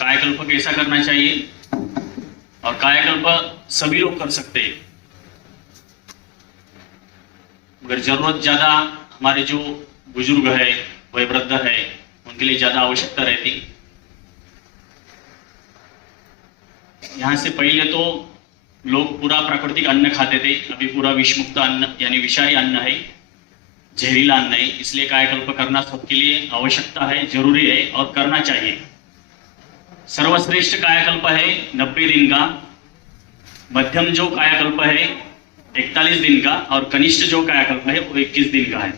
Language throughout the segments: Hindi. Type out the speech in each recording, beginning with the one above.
कायाकल्प कैसा करना चाहिए, और कायाकल्प सभी लोग कर सकते हैं, मगर जरूरत ज्यादा हमारे जो बुजुर्ग है, वयोवृद्ध है, उनके लिए ज्यादा आवश्यकता रहती। यहाँ से पहले तो लोग पूरा प्राकृतिक अन्न खाते थे, अभी पूरा विषमुक्त अन्न यानी विषाही अन्न है, जहरीला अन्न है, इसलिए कायाकल्प करना सबके लिए आवश्यकता है, जरूरी है और करना चाहिए। सर्वश्रेष्ठ कायाकल्प है 90 दिन का, मध्यम जो कायाकल्प है 41 दिन का, और कनिष्ठ जो कायाकल्प है वो 21 दिन का है।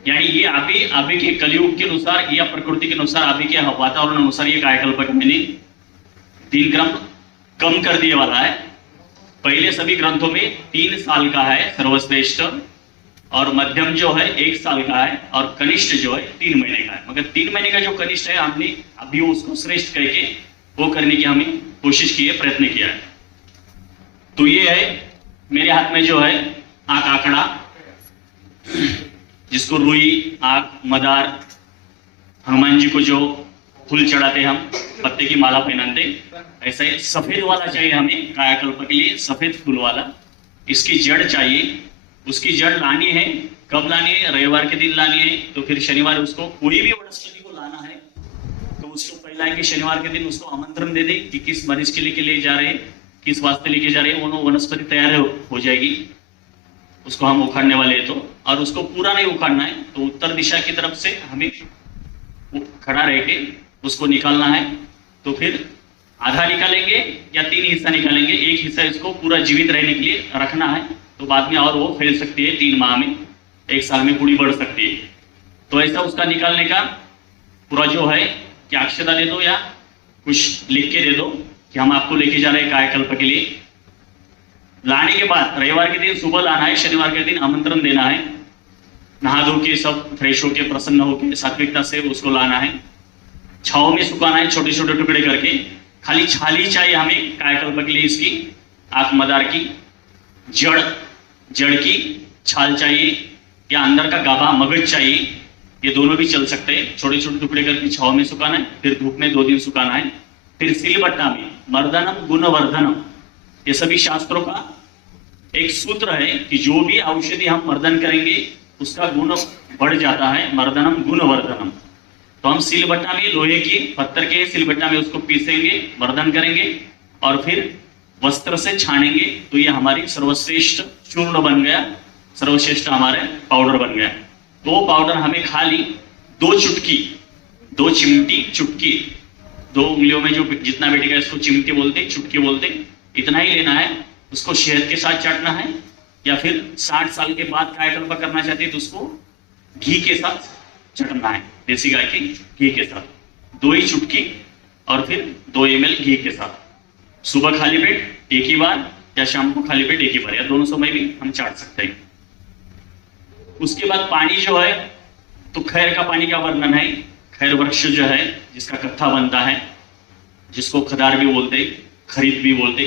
यानी ये अभी के कलयुग के अनुसार या प्रकृति के अनुसार, अभी के वातावरण अनुसार ये कायाकल्प मैंने दिन क्रम कम कर दिए वाला है। पहले सभी ग्रंथों में 3 साल का है सर्वश्रेष्ठ, और मध्यम जो है 1 साल का है, और कनिष्ठ जो है 3 महीने का है। मगर 3 महीने का जो कनिष्ठ है हमने अभी उसको श्रेष्ठ करके वो करने की हमें कोशिश की है, प्रयत्न किया है। तो ये है मेरे हाथ में जो है आंख आंकड़ा, जिसको रुई, आंख, मदार, हनुमान जी को जो फूल चढ़ाते हम, पत्ते की माला पहनाते, ऐसा ही सफेद वाला चाहिए हमें कायाकल्प के लिए, सफेद फूल वाला। इसकी जड़ चाहिए, उसकी जड़ लानी है। कब लानी है? रविवार के दिन लानी है। तो फिर शनिवार उसको कोई भी वनस्पति को लाना है तो उसको पहला है कि शनिवार के दिन उसको आमंत्रण दे दे कि किस मरीज के लिए ले जा रहे हैं, किस वास्ते लेके जा रहे हैं, वो वनस्पति तैयार हो जाएगी। उसको हम उखाड़ने वाले हैं तो, और उसको पूरा नहीं उखाड़ना है, तो उत्तर दिशा की तरफ से हमें खड़ा रह के उसको निकालना है। तो फिर आधा निकालेंगे या 3 हिस्सा निकालेंगे, एक हिस्सा इसको पूरा जीवित रहने के लिए रखना है, तो बाद में और वो फैल सकती है, 3 माह में, 1 साल में पूरी बढ़ सकती है। तो ऐसा उसका निकालने का पूरा जो है कि अक्षता दे दो या कुछ लिख के दे दो कि हम आपको लेके जा रहे हैं कायाकल्प के लिए। लाने के बाद रविवार के दिन सुबह लाना है, शनिवार के दिन आमंत्रण देना है, नहा धो के सब फ्रेश होके प्रसन्न होके सात्विकता से उसको लाना है, छाव में सुखाना है, छोटे छोटे टुकड़े करके। खाली छाल ही चाहिए हमें कायाकल्प के लिए, इसकी आंख मदार की जड़ की छाल चाहिए, या अंदर का गाभा मगज चाहिए, ये दोनों भी चल सकते हैं। छोटे छोटे टुकड़े करके छाव में सुखाना है, फिर धूप में 2 दिन सुखाना है। फिर सिलबट्टा में मर्दनम गुणवर्धनम, ये सभी शास्त्रों का एक सूत्र है कि जो भी औषधि हम मर्दन करेंगे उसका गुण बढ़ जाता है, मर्दनम गुणवर्धनम। तो हम सिलबट्टा में, लोहे की पत्थर के सिलबट्टा में उसको पीसेंगे, मर्दन करेंगे, और फिर वस्त्र से छानेंगे, तो ये हमारी सर्वश्रेष्ठ चूर्ण बन गया, सर्वश्रेष्ठ हमारे पाउडर बन गया। तो वो पाउडर हमें खाली 2 चुटकी, 2 चिमटी, चुटकी, 2 उंगलियों में जो जितना बैठेगा इसको चिमटी बोलते, चुटकी बोलते, इतना ही लेना है। उसको शहद के साथ चाटना है, या फिर 60 साल के बाद कायाकल्प करना चाहते हैं तो उसको घी के साथ चटना है, देसी गाय के घी के साथ, 2 ही चुटकी, और फिर 2 ml घी के साथ। सुबह खाली पेट एक ही बार, या शाम को खाली पेट एक ही बार, या दोनों समय भी हम चाट सकते हैं। उसके बाद पानी जो है, तो खैर का पानी का वर्णन है। खैर वृक्ष जो है जिसका कत्था बनता है, जिसको खदार भी बोलते, खरीद भी बोलते,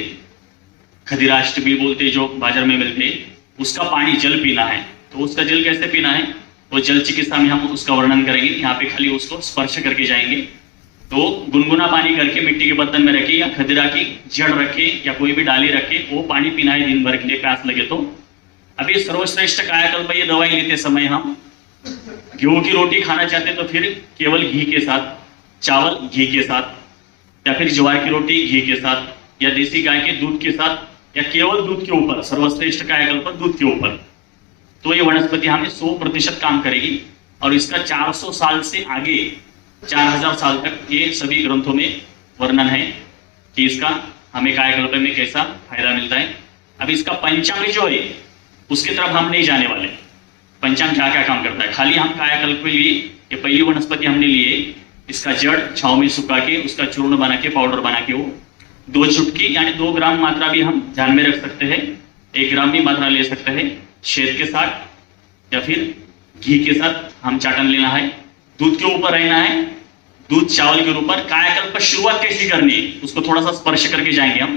खदिराष्ट भी बोलते, जो बाजार में मिलते, उसका पानी जल पीना है। तो उसका जल कैसे पीना है, वो जल चिकित्सा में हम उसका वर्णन करेंगे। यहाँ पे खाली उसको स्पर्श करके जाएंगे। तो गुनगुना पानी करके मिट्टी के बर्तन में रखे, या खदिरा की जड़ रखे, या कोई भी डाली रखे, वो पानी पीना है दिन भर के लिए, प्यास लगे तो। अभी सर्वश्रेष्ठ कायाकल्प, ये दवाई लेते समय हम गेहूं की रोटी खाना चाहते तो फिर केवल घी के साथ, चावल घी के साथ, या फिर ज्वार की रोटी घी के साथ, या देसी गाय के दूध के साथ, या केवल दूध के ऊपर, सर्वश्रेष्ठ कायाकल्प दूध के ऊपर। तो ये वनस्पति हमें 100% काम करेगी, और इसका 400 साल से आगे 4000 साल तक ये सभी ग्रंथों में वर्णन है कि इसका हमें कायाकल्प में कैसा फायदा मिलता है। अब इसका पंचांग जो है उसकी तरफ हम नहीं जाने वाले। पंचांग क्या क्या काम करता है, खाली हम कायाकल्प के लिए ये पहली वनस्पति हमने लिए, इसका जड़ छाव में सुखा के उसका चूर्ण बना के, पाउडर बना के, वो 2 चुटकी यानी 2 ग्राम मात्रा भी हम ध्यान में रख सकते हैं, 1 ग्राम भी मात्रा ले सकते हैं, शहद के साथ या फिर घी के साथ हम चाटन लेना है। दूध के ऊपर रहना है, दूध चावल के ऊपर। कायाकल्प शुरुआत कैसी करनी है उसको थोड़ा सा स्पर्श करके जाएंगे हम।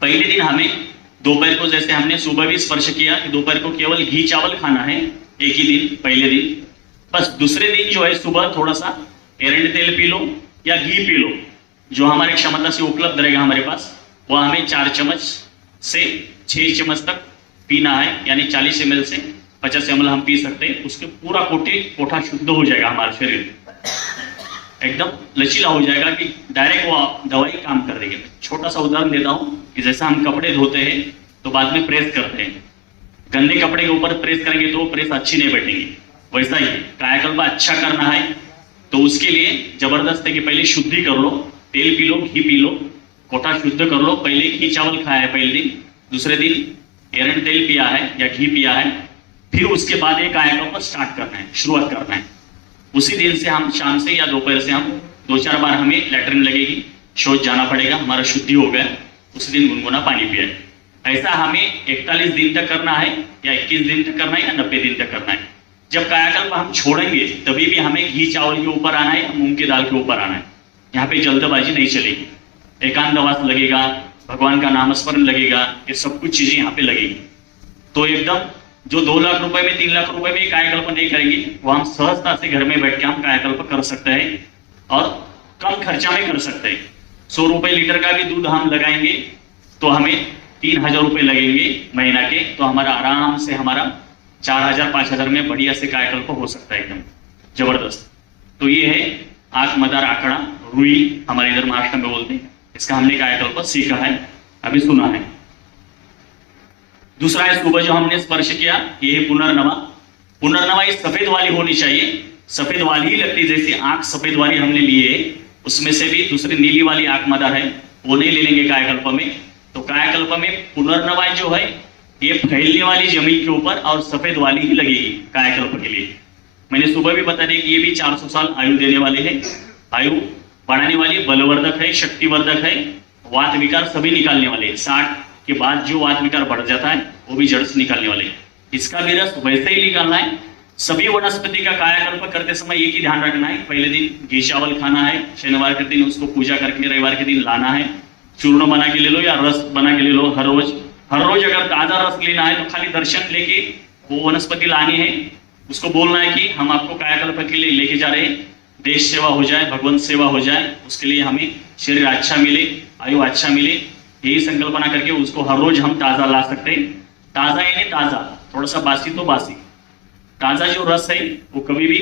पहले दिन हमें दोपहर को, जैसे हमने सुबह भी स्पर्श किया कि दोपहर को केवल घी चावल खाना है, एक ही दिन, पहले दिन। बस दूसरे दिन जो है सुबह थोड़ा सा एरंड तेल पी लो, या घी पी लो, जो हमारे क्षमता से उपलब्ध रहेगा हमारे पास, वह हमें 4 चम्मच से 6 चम्मच तक पीना है, यानी 40 ml से 50 ml हम पी सकते हैं। उसके पूरा कोठा शुद्ध हो जाएगा, हमारा शरीर एकदम लचीला हो जाएगा कि डायरेक्ट वो दवाई काम कर रही है। छोटा सा उदाहरण देता हूँ कि जैसा हम कपड़े धोते हैं तो बाद में प्रेस करते हैं, गंदे कपड़े के ऊपर प्रेस करेंगे तो वो प्रेस अच्छी नहीं बैठेगी, वैसा ही कायाकल्प अच्छा करना है तो उसके लिए जबरदस्त है कि पहले शुद्धि कर लो, तेल पी लो, घी पी लो, कोठा शुद्ध कर लो। पहले घी चावल खाया है पहले दिन, दूसरे दिन एरंड तेल पिया है या घी पिया है, फिर उसके बाद एक कायाकल्प स्टार्ट करना है, शुरुआत करना है। उसी दिन से हम शाम से या दोपहर से हम 2-4 बार हमें लैट्रिन लगेगी, शौच जाना पड़ेगा, हमारा शुद्धि हो गया, उसी दिन गुनगुना पानी पिए। ऐसा हमें 41 दिन तक करना है या 21 दिन तक करना है या 90 दिन तक करना है। जब कायाकल्प हम छोड़ेंगे तभी भी हमें घी चावल के ऊपर आना है या मूंग की दाल के ऊपर आना है। यहाँ पे जल्दबाजी नहीं चलेगी, एकांतवास लगेगा, भगवान का नामस्मरण लगेगा, ये सब कुछ चीजें यहाँ पे लगेगी। तो एकदम जो 2 लाख रुपए में 3 लाख रुपए में कायाकल्प नहीं करेंगे वो हम सहजता से घर में बैठ के हम कायाकल्प कर सकते हैं और कम खर्चा में कर सकते हैं। 100 रुपए लीटर का भी दूध हम लगाएंगे तो हमें 3000 रुपए लगेंगे महीना के, तो हमारा आराम से हमारा 4000-5000 में बढ़िया से कायाकल्प हो सकता है, एकदम जबरदस्त। तो ये है आंख मदार आंकड़ा, रुई हमारे इधर महाराष्ट्र में बोलते हैं, इसका हमने कायाकल्प सीखा है, अभी सुना है। दूसरा है सुबह जो हमने स्पर्श किया, ये है पुनर्नवा। पुनर्नवा ये सफेद वाली होनी चाहिए, सफेद वाली ही लगती, जैसी आंख सफेद वाली हमने ली है, उसमें से भी दूसरी नीली वाली आंख मदार है, वो नहीं ले लेंगे कायाकल्प में। तो कायाकल्प में पुनर्नवा जो है ये फैलने वाली जमीन के ऊपर और सफेद वाली ही लगेगी कायाकल्प के लिए। मैंने सुबह भी बता दिया कि ये भी 400 साल आयु देने वाले हैं, आयु बढ़ाने वाली, बलवर्धक है, शक्तिवर्धक है, वात विकार सभी निकालने वाले हैं। 60 के बाद जो वात विकार बढ़ जाता है वो भी जड़ से निकालने वाले हैं। इसका भी रस वैसे ही निकालना है। सभी वनस्पति का कायाकल्प करते समय एक ही ध्यान रखना है, पहले दिन घी चावल खाना है, शनिवार के दिन उसको पूजा करके रविवार के दिन लाना है, चूर्ण बना के ले लो या रस बना के ले लो। हर रोज अगर ताजा रस लेना है तो खाली दर्शन लेके वो वनस्पति लानी है, उसको बोलना है कि हम आपको कायाकल्प के लिए लेके जा रहे हैं, देश सेवा हो जाए, भगवंत सेवा हो जाए, उसके लिए हमें शरीर अच्छा मिले, आयु अच्छा मिले, यही संकल्पना करके उसको हर रोज हम ताजा ला सकते हैं। ताजा यानी ताजा, थोड़ा सा बासी तो बासी। ताजा जो रस है वो कभी भी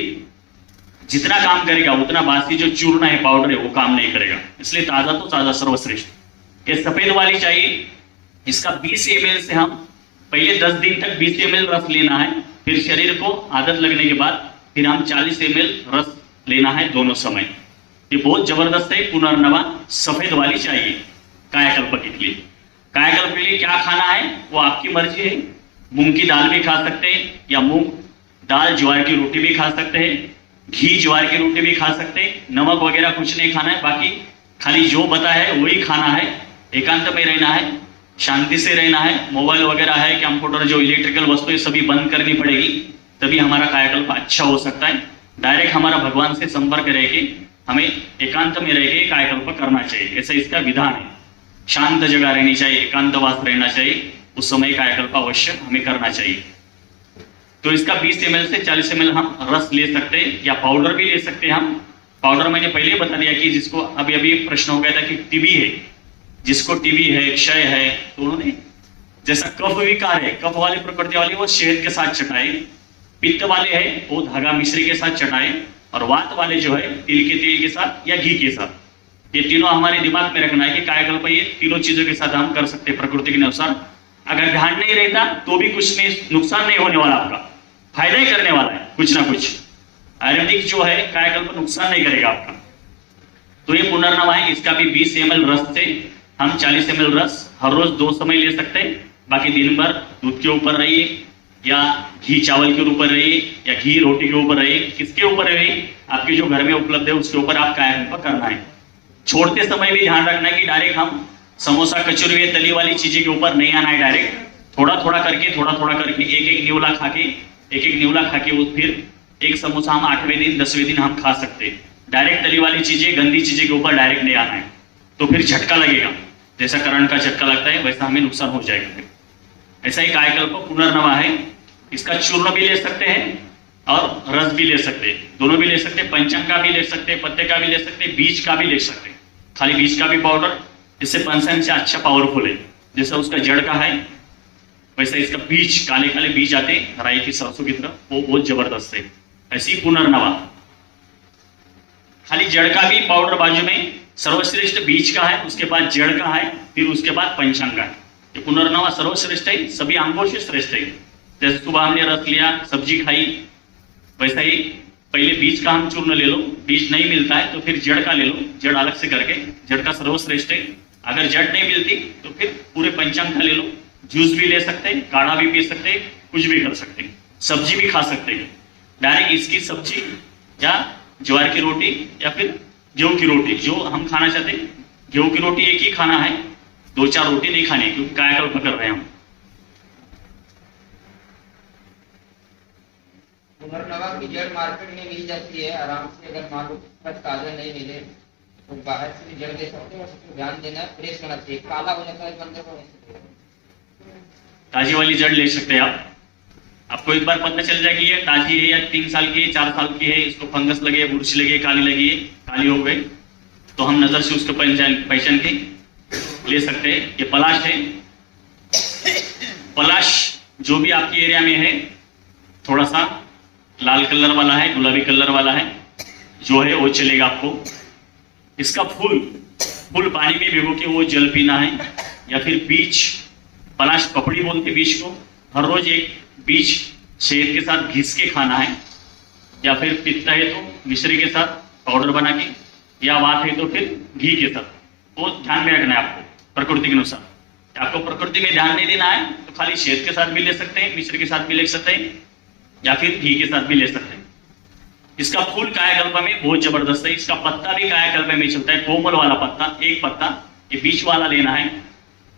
जितना काम करेगा उतना बासी जो चूर्ण है, पाउडर है, वो काम नहीं करेगा, इसलिए ताजा तो ताजा सर्वश्रेष्ठ। ये सफेद वाली चाहिए, इसका 20 ml से हम पहले 10 दिन तक 20 ml रस लेना है, फिर शरीर को आदत लगने के बाद फिर हम 40 ml रस लेना है दोनों समय। ये बहुत जबरदस्त है। पुनर्नवा सफेद वाली चाहिए कायाकल्प के लिए। कायाकल्प के लिए क्या खाना है वो आपकी मर्जी है, मूंग की दाल भी खा सकते हैं या मूंग दाल ज्वार की रोटी भी खा सकते हैं, घी ज्वार की रोटी भी खा सकते हैं, नमक वगैरह कुछ नहीं खाना है, बाकी खाली जो बता है वही खाना है, एकांत में रहना है, शांति से रहना है। मोबाइल वगैरह है, कंप्यूटर, जो इलेक्ट्रिकल वस्तु है सभी बंद करनी पड़ेगी, तभी हमारा कायाकल्प अच्छा हो सकता है। डायरेक्ट हमारा भगवान से संपर्क रह के हमें एकांत में रह के कायाकल्प करना चाहिए, ऐसा इसका विधान है। शांत जगह रहनी चाहिए, एकांतवास रहना चाहिए, उस समय कायाकल्प अवश्य हमें करना चाहिए। तो इसका 20 ml से 40 ml हम रस ले सकते हैं या पाउडर भी ले सकते हैं हम। पाउडर मैंने पहले बता दिया कि जिसको अभी अभी प्रश्न हो गया था कि टीबी है, जिसको टीबी है, क्षय है, तो उन्होंने जैसा कफ विकार है, कफ वाली प्रकृति वाली वो शहद के साथ चटाए, पित्त वाले हैं वो धागा मिश्री के साथ चटाए, और वात वाले जो है तिल के तेल के साथ या घी के साथ। ये तीनों हमारे दिमाग में रखना है कि कायाकल्प ये तीनों चीजों के साथ हम कर सकते हैं प्रकृति के अनुसार। अगर ध्यान नहीं रहता तो भी कुछ नहीं, नुकसान नहीं होने वाला, आपका फायदा ही करने वाला है कुछ ना कुछ। आयुर्वेदिक जो है कायाकल्प नुकसान नहीं करेगा आपका। तो ये पुनर्नवा है, इसका भी 20 ml रस से हम 40 ml रस हर रोज 2 समय ले सकते हैं। बाकी दिन भर दूध के ऊपर रहिए या घी चावल के ऊपर रहिए या घी रोटी के ऊपर रहिए, किसके ऊपर रहिए, आपके जो घर में उपलब्ध है उसके ऊपर आप कायाकल्प करना है। छोड़ते समय भी ध्यान रखना है कि डायरेक्ट हम समोसा कचौरी या तली वाली चीजें के ऊपर नहीं आना है, डायरेक्ट थोड़ा थोड़ा करके एक एक न्यूला खा के फिर एक समोसा हम 8वें दिन 10वें दिन हम खा सकते हैं। डायरेक्ट तली वाली चीजें, गंदी चीजें के ऊपर डायरेक्ट नहीं आना है, तो फिर झटका लगेगा, जैसा करंट का झटका लगता है वैसा हमें नुकसान हो जाएगा। ऐसा ही कायाकल्प पुनर्नवा है, इसका चूर्ण भी ले सकते हैं और रस भी ले सकते हैं, दोनों भी ले सकते हैं, पंचंग का भी ले सकते हैं, पत्ते का भी ले सकते हैं, बीज का भी ले सकते हैं। खाली बीज का भी पाउडर इससे पंचंग से अच्छा पावरफुल है। जैसा उसका जड़ का है वैसे इसका बीज, काले काले बीज आते हैं राई की सरसों की तरह, वो बहुत जबरदस्त है। ऐसी पुनर्नवा, खाली जड़ का भी पाउडर बाजू में, सर्वश्रेष्ठ बीज का है, उसके बाद जड़ का है, फिर उसके बाद पंचांग का है। ये पुनर्नवा सर्वश्रेष्ठ है, सभी अंगों से श्रेष्ठ है। जैसे सुबह हमने रस लिया, सब्जी खाई, वैसा ही पहले बीज का हम चूर्ण ले लो, बीज नहीं मिलता है तो फिर जड़ का ले लो, जड़ अलग से करके, जड़ का सर्वश्रेष्ठ है। अगर जड़ नहीं मिलती तो फिर पूरे पंचांग का ले लो, जूस भी ले सकते हैं, काढ़ा भी पी सकते हैं, कुछ भी कर सकते हैं, सब्जी भी खा सकते हैं। डायरेक्ट इसकी सब्जी या ज्वार की रोटी या फिर गेहूं की रोटी, जो हम खाना चाहते हैं, गेहूं की रोटी एक ही खाना है, 2-4 रोटी नहीं खानी, क्योंकि कायाकल्प कर रहे हैं हम। पुनर्नवा की जड़ मार्केट में मिल जाती है आराम से। अगर मान लो ताजा नहीं मिले तो बाहर से भी जड़ ले सकते हैं। उसको ध्यान देना है, फ्रेश होना चाहिए, काला हो जाता है बंदे को। ताजी वाली जड़ ले सकते हैं आप। आपको एक बार पता चल जाएगी ये ताजी है या 3 साल की है, 4 साल की है, इसको फंगस लगे, बुरशी लगे, काली लगी है, काली हो गई, तो हम नजर से उसको पहचान के ले सकते हैं। ये पलाश है, पलाश जो भी आपकी एरिया में है, थोड़ा सा लाल कलर वाला है, गुलाबी कलर वाला है, जो है वो चलेगा आपको। इसका फूल पानी में भिगो के वो जल पीना है, या फिर बीज, पलाश पपड़ी बोलते बीज को, हर रोज एक बीज शहद के साथ घिस के खाना है, या फिर पित्त है तो मिश्री के साथ पाउडर बना के, या वात है तो फिर घी के साथ। वो ध्यान में रखना है आपको प्रकृति के अनुसार। आपको प्रकृति में ध्यान नहीं देना है तो खाली शहद के साथ भी ले सकते हैं, मिश्री के साथ भी ले सकते हैं, या फिर घी के साथ भी ले सकते हैं। इसका फूल कायाकल्प में बहुत जबरदस्त है, इसका पत्ता भी कायाकल्प में चलता है, कोमल वाला पत्ता, एक पत्ता, ये बीच वाला लेना है।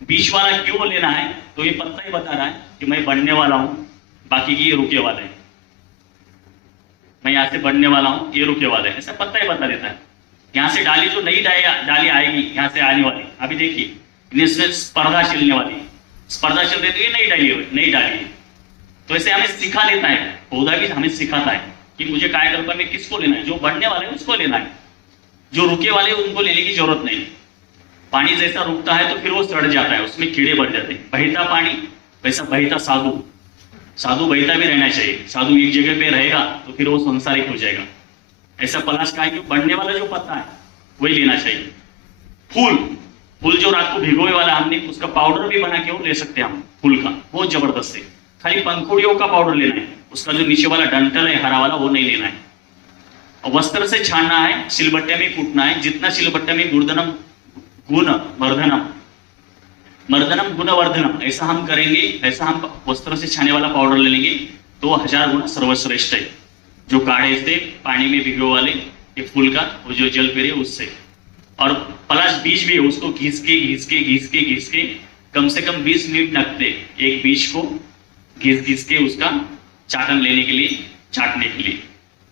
बीच वाला क्यों लेना है तो ये पत्ता ही बता रहा है कि मैं बढ़ने वाला हूं, बाकी की ये रुके वाले हैं, मैं यहाँ से बढ़ने वाला हूं, ये रुके वाले हैं, ऐसा पत्ता ही बता देता है। यहाँ से डाली जो नई डाली आएगी, यहाँ से आने वाली, अभी देखिए इसमें स्पर्धा चलने वाली, स्पर्धा चल रही तो ये नई डाली है। तो ऐसे हमें सिखा देता है, पौधा भी हमें सिखाता है कि मुझे कायाकल्प में किसको लेना है, जो बढ़ने वाले हैं उसको लेना है, जो रुके वाले उनको लेने की जरूरत नहीं। पानी जैसा रुकता है तो फिर वो सड़ जाता है, उसमें कीड़े बढ़ जाते हैं। बहता पानी वैसा बहता साधु बहता भी रहना चाहिए। साधु एक जगह पे रहेगा तो फिर वो संसारिक हो जाएगा। ऐसा पलाश का है कि बढ़ने वाला जो पत्ता है वही लेना चाहिए। फूल जो रात को भिगोए वाला हमने, उसका पाउडर भी बना के वो ले सकते हैं हम, फूल का, बहुत जबरदस्त है। खाली पंखुड़ियों का पाउडर लेना है, उसका जो नीचे वाला डंठल है हरा वाला वो नहीं लेना है। और वस्त्र से छानना है, सिलबट्टे में कूटना है, जितना सिलबट्टे में गुण मर्दनम गुणवर्धनम ऐसा हम करेंगे, ऐसा हम वस्त्र से छाने वाला पाउडर ले लेंगे तो 1000 गुना सर्वश्रेष्ठ है। जो काढ़े से पानी में भिगो वाले ये फूल का वो जो जल पी रहे उससे। और पलाश बीज भी है, उसको घिस के कम से कम 20 मिनट रखते, एक बीज को घिस के उसका चाटन लेने के लिए, चाटने के लिए,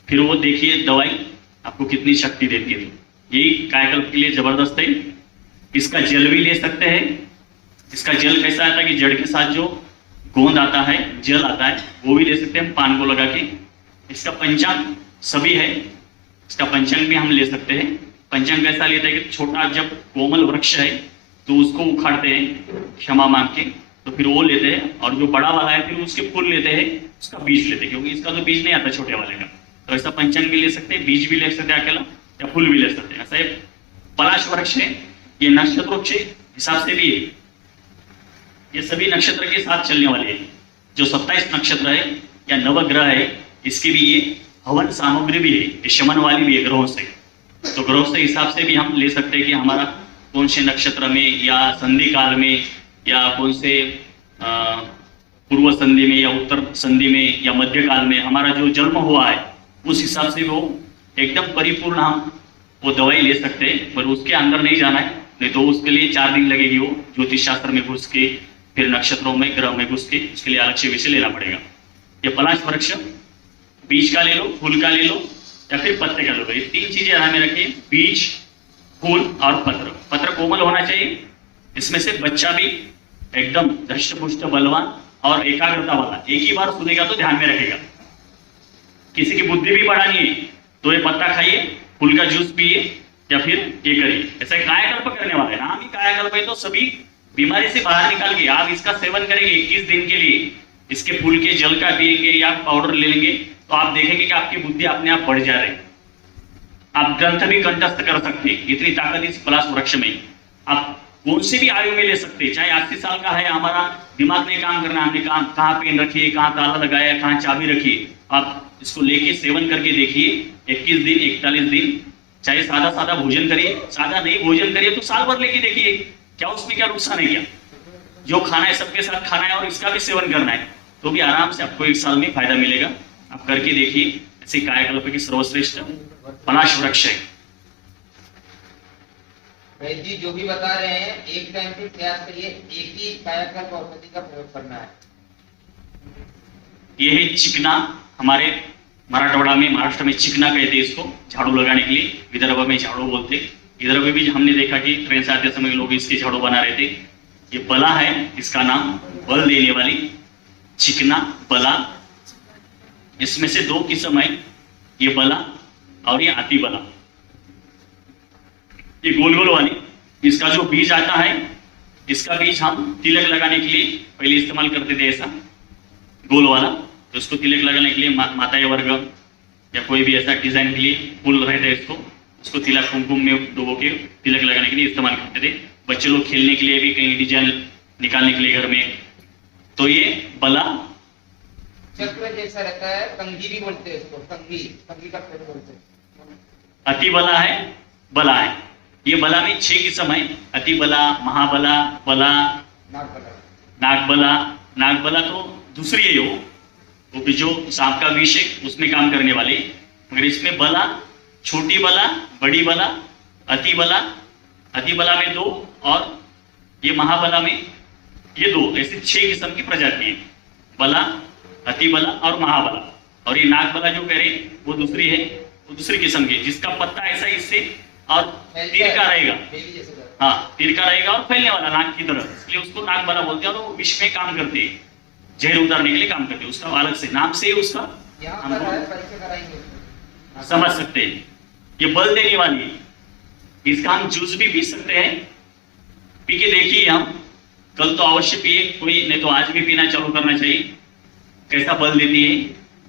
फिर वो देखिए दवाई आपको कितनी शक्ति देती है। यही कायाकल्प के लिए जबरदस्त है। इसका जल भी ले सकते हैं। इसका जल कैसा आता है कि जड़ के साथ जो गोंद आता है, जल आता है, वो भी ले सकते हैं हम पान को लगा के। इसका पंचांग सभी है, इसका पंचांग भी हम ले सकते हैं। पंचांग कैसा लेते हैं कि छोटा जब कोमल वृक्ष है तो उसको उखाड़ते हैं क्षमा मांग के, तो फिर वो लेते हैं, और जो बड़ा वाला है फिर उसके फूल लेते हैं, उसका बीज लेते हैं, क्योंकि इसका तो बीज नहीं आता छोटे वाले का। तो ऐसा पंचांग भी ले सकते हैं, बीज भी ले सकते हैं अकेला, या फूल भी ले सकते हैं। ऐसा एक पलाश वृक्ष है, ये नक्षत्रों के हिसाब से भी है, ये सभी नक्षत्र के साथ चलने वाले हैं। जो 27 नक्षत्र है या नवग्रह है, इसकी भी ये हवन सामग्री भी है, ये शमन वाली भी है ग्रहों से। तो ग्रहों से हिसाब से भी हम ले सकते हैं कि हमारा कौन से नक्षत्र में या संधि काल में या कौन से पूर्व संधि में या उत्तर संधि में या मध्य काल में हमारा जो जन्म हुआ है, उस हिसाब से वो एकदम परिपूर्ण हम वो दवाई ले सकते हैं। पर उसके अंदर नहीं जाना है, नहीं तो उसके लिए 4 दिन लगेगी, वो ज्योतिष शास्त्र में घुस के, फिर नक्षत्रों में ग्रह में घुस के, उसके लिए अलग से विषय लेना पड़ेगा। ये पलाश वृक्ष बीज का ले लो, फूल का ले लो, या फिर पत्ते का ले लो। ये 3 चीजें ध्यान में रखिए, बीज, फूल और पत्र कोमल होना चाहिए। इसमें से बच्चा भी एकदम धष्ट पुष्ट बलवान और एकाग्रता वाला, एक ही बार सुनेगा तो ध्यान में रखेगा। किसी की बुद्धि भी बढ़ानी है तो ये पत्ता खाइए, फूल का जूस पिए, या फिर ये करिए। ऐसा कायाकल्प करने वाला है, नाम ही कायाकल्प है। तो सभी बीमारी से बाहर निकाल के आप इसका सेवन करेंगे 21 दिन के लिए, इसके फूल के जल का पिएंगे या पाउडर ले लेंगे, तो आप देखेंगे कि आपकी बुद्धि अपने आप बढ़ जा रही है। आप ग्रंथ भी कंठस्थ कर सकते हैं, इतनी ताकत इस पलाश वृक्ष में। आप कौन सी भी आयु में ले सकते हैं, चाहे 80 साल का है, हमारा दिमाग नहीं काम करना, हमने कहाँ पेन रखी है, कहाँ ताला लगाया है, कहाँ चाबी रखी है, आप इसको लेके सेवन करके देखिए 21 दिन 41 दिन। चाहे सादा सादा भोजन करिए, सादा नहीं भोजन करिए तो साल भर लेके देखिए, क्या उसमें क्या नुकसान है। क्या जो खाना है सबके साथ खाना है और इसका भी सेवन करना है, तो भी आराम से आपको 1 साल में फायदा मिलेगा। आप करके देखिए, ऐसे कायाकल्प की सर्वश्रेष्ठ पलाश वृक्ष है। वैद्य जी जो भी बता रहे हैं, एक टाइम पे प्रयास करिए, एक ही कायाकल्प औषधि का प्रयोग करना है। ये है चिकना, हमारे मराठवाड़ा में, महाराष्ट्र में चिकना कहते हैं इसको, झाड़ू लगाने के लिए। विदर्भ में झाड़ू बोलते। इधर में भी हमने देखा कि ट्रेन से आते समय लोग इसके झाड़ू बना रहे थे। ये बला है, इसका नाम बल देने वाली चिकना बला। इसमें से 2 किस्म है, ये बला और ये आती बला। ये गोल गोल वाली, इसका जो बीज आता है, इसका बीज हम तिलक लगाने के लिए पहले इस्तेमाल करते थे, ऐसा गोल वाला। तो इसको तिलक लगाने के लिए माता वर्ग या कोई भी ऐसा डिजाइन के लिए फूल रहते हैं, उसको तिलक कुमकुम में डुबो के तिलक लगाने के लिए इस्तेमाल करते थे। बच्चे लोग खेलने के लिए भी, कहीं डिजाइन निकालने के लिए घर में। तो ये बला चक्र जैसा रहता है, कंघी भी बोलते हैं इसको, कंघी, कंघी का पेड़ बोलते हैं। अति बला है, बला है। ये बला में 6 किस्म है, अति बला, महाबला, बला, नागबला। नागबला। नागबला तो दूसरी है, वो भी जो सांप का विष है उसमें काम करने वाले। मगर इसमें बला, छोटी बला, बड़ी बला, अति बला, अति बला में 2 और ये महाबला में ये 2, ऐसे 6 किस्म की प्रजाति है, बला, अति बला और महाबला। और ये नागबला जो कह रहे वो दूसरी है, वो दूसरी किस्म की, जिसका पत्ता ऐसा इससे और तीर का रहेगा। हाँ, तीर का रहेगा और फैलने वाला नाक की तरह, इसलिए उसको नागबला बोलते हैं। और वो विष में काम करते हैं, जहर उतारने के लिए काम करते हैं। उसका अलग से नाम से उसका हम समझ सकते हैं। ये बल देने वाली है, इसका हम जूस भी पी सकते हैं। पी के देखिए, हम कल तो अवश्य पिए, कोई नहीं तो आज भी पीना चालू करना चाहिए। कैसा बल देती है,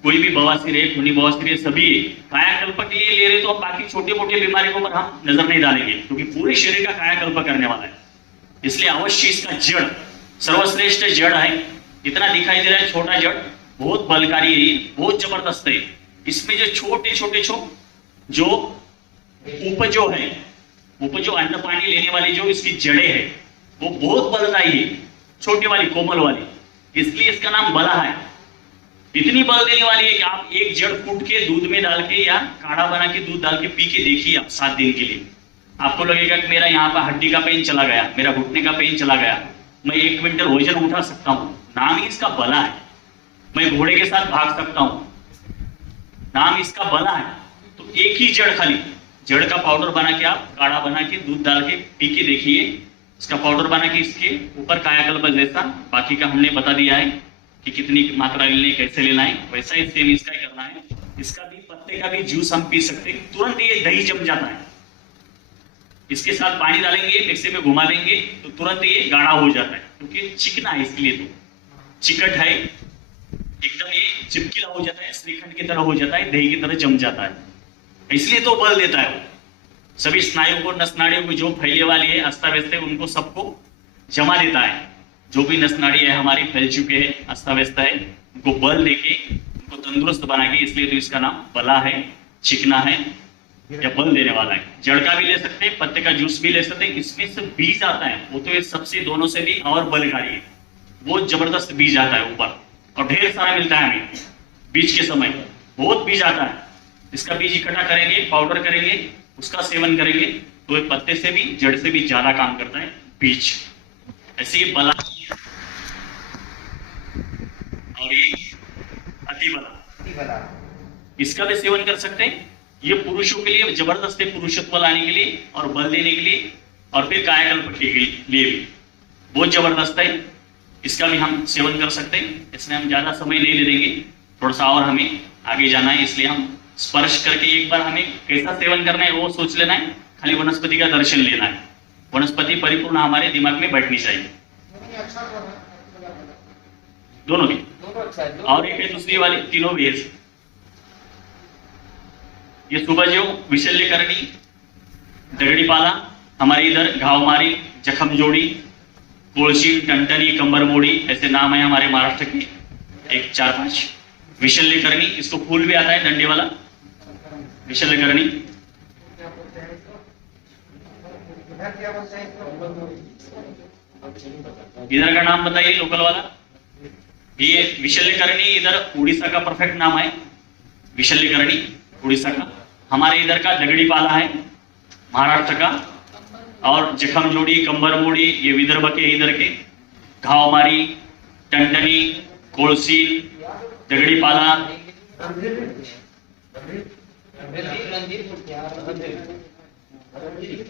कोई भी बवासीर है, खूनी बवासीर है, सभी है। कायाकल्प के लिए ले रहे तो हम बाकी छोटे मोटे बीमारियों पर हम नजर नहीं डालेंगे, क्योंकि पूरे शरीर का कायाकल्प करने वाला है। इसलिए अवश्य इसका जड़ सर्वश्रेष्ठ जड़ है। इतना दिखाई दे रहा है छोटा जड़, बहुत बलकारी है, ये बहुत जबरदस्त है। इसमें जो छोटे छोटे जो उपजो है, उपजो अन्न पानी लेने वाली जो इसकी जड़ें है, वो बहुत बलदायी है, छोटी वाली, कोमल वाली, इसलिए इसका नाम बला है। इतनी बल देने वाली है कि आप एक जड़ कूट के दूध में डाल के या काढ़ा बना के दूध डाल के पी के देखिए आप 7 दिन के लिए। आपको लगेगा कि मेरा यहाँ पर हड्डी का पेन चला गया, मेरा घुटने का पेन चला गया, मैं 1 क्विंटल वजन उठा सकता हूँ। नाम ही इसका बला है। मैं घोड़े के साथ भाग सकता हूँ, नाम इसका बला है। तो एक ही जड़, खाली जड़ का पाउडर बना के आप काढ़ा बना के दूध डाल के पी के देखिए। इसका पाउडर बना के इसके ऊपर कायाकल्प जैसा बाकी का हमने बता दिया है कि कितनी मात्रा लेनी, कैसे लेना है, वैसा ही सेम इसका ही करना है। इसका भी पत्ते का भी जूस हम पी सकते हैं, तुरंत ये दही जम जाता है। इसके साथ पानी डालेंगे, मिक्सी में घुमा देंगे तो तुरंत ये गाढ़ा हो जाता है, क्योंकि चिकना है, इसलिए तो चिकट है, एकदम ये चिपकिला हो जाता है, श्रीखंड की तरह हो जाता है, दही की तरह जम जाता है, इसलिए तो बल देता है। वो सभी स्नायुओं को, नस नाड़ियों को जो फैले वाली है, अस्ता व्यस्त है, उनको सबको जमा देता है। जो भी नस नाड़ी है हमारी फैल चुके हैं, अस्ता व्यस्त है, उनको बल देके, उनको तंदुरुस्त बना के, इसलिए तो इसका नाम बला है, चिकना है या बल देने वाला है। जड़ का भी ले सकते हैं, पत्ते का जूस भी ले सकते हैं। इसमें से बीज आता है, वो तो ये सबसे दोनों से भी और बलकारी है, बहुत जबरदस्त बीज आता है ऊपर, और ढेर सारा मिलता है हमें बीज के समय, बहुत बीज आता है। इसका बीज इकट्ठा करेंगे, पाउडर करेंगे, उसका सेवन करेंगे तो ये पत्ते से भी, जड़ से भी ज्यादा काम करता है बीज। ऐसे ही बला और ये अति बला, इसका भी सेवन कर सकते हैं। ये पुरुषों के लिए जबरदस्त है, पुरुषत्व लाने के लिए और बल देने के लिए, और फिर कायाकल्प के लिए भी बहुत जबरदस्त है। इसका भी हम सेवन कर सकते हैं। इसमें हम ज्यादा समय नहीं ले देंगे, थोड़ा सा और हमें आगे जाना है, इसलिए हम स्पर्श करके एक बार हमें कैसा सेवन करना है वो सोच लेना है, खाली वनस्पति का दर्शन लेना है। वनस्पति परिपूर्ण हमारे दिमाग में बैठनी चाहिए, दोनों भी। दोनों अच्छा है। और एक है दूसरी वाली, तीनों भी है। ये सुबह जो विशल्य करनी, दगड़ी पाला, हमारे इधर घाव मारी, जखम जोड़ी, कोळशी, टंटनी, कंबर मोड़ी, ऐसे नाम है हमारे महाराष्ट्र के, एक 4-5। विशल्य करनी, इसको फूल भी आता है डंडे वाला, विशल्य करनी। इधर का नाम बताइए लोकल वाला। ये विशल्य करनी इधर उड़ीसा का परफेक्ट नाम है, विशल्य करनी उड़ीसा का। हमारे इधर का दगड़ी पाला है महाराष्ट्र का, और जखम जोड़ी, कंबर मोड़ी ये विदर्भ के इधर के। घाव मारी, टंटनी, कोळसी, दगड़ी पाला,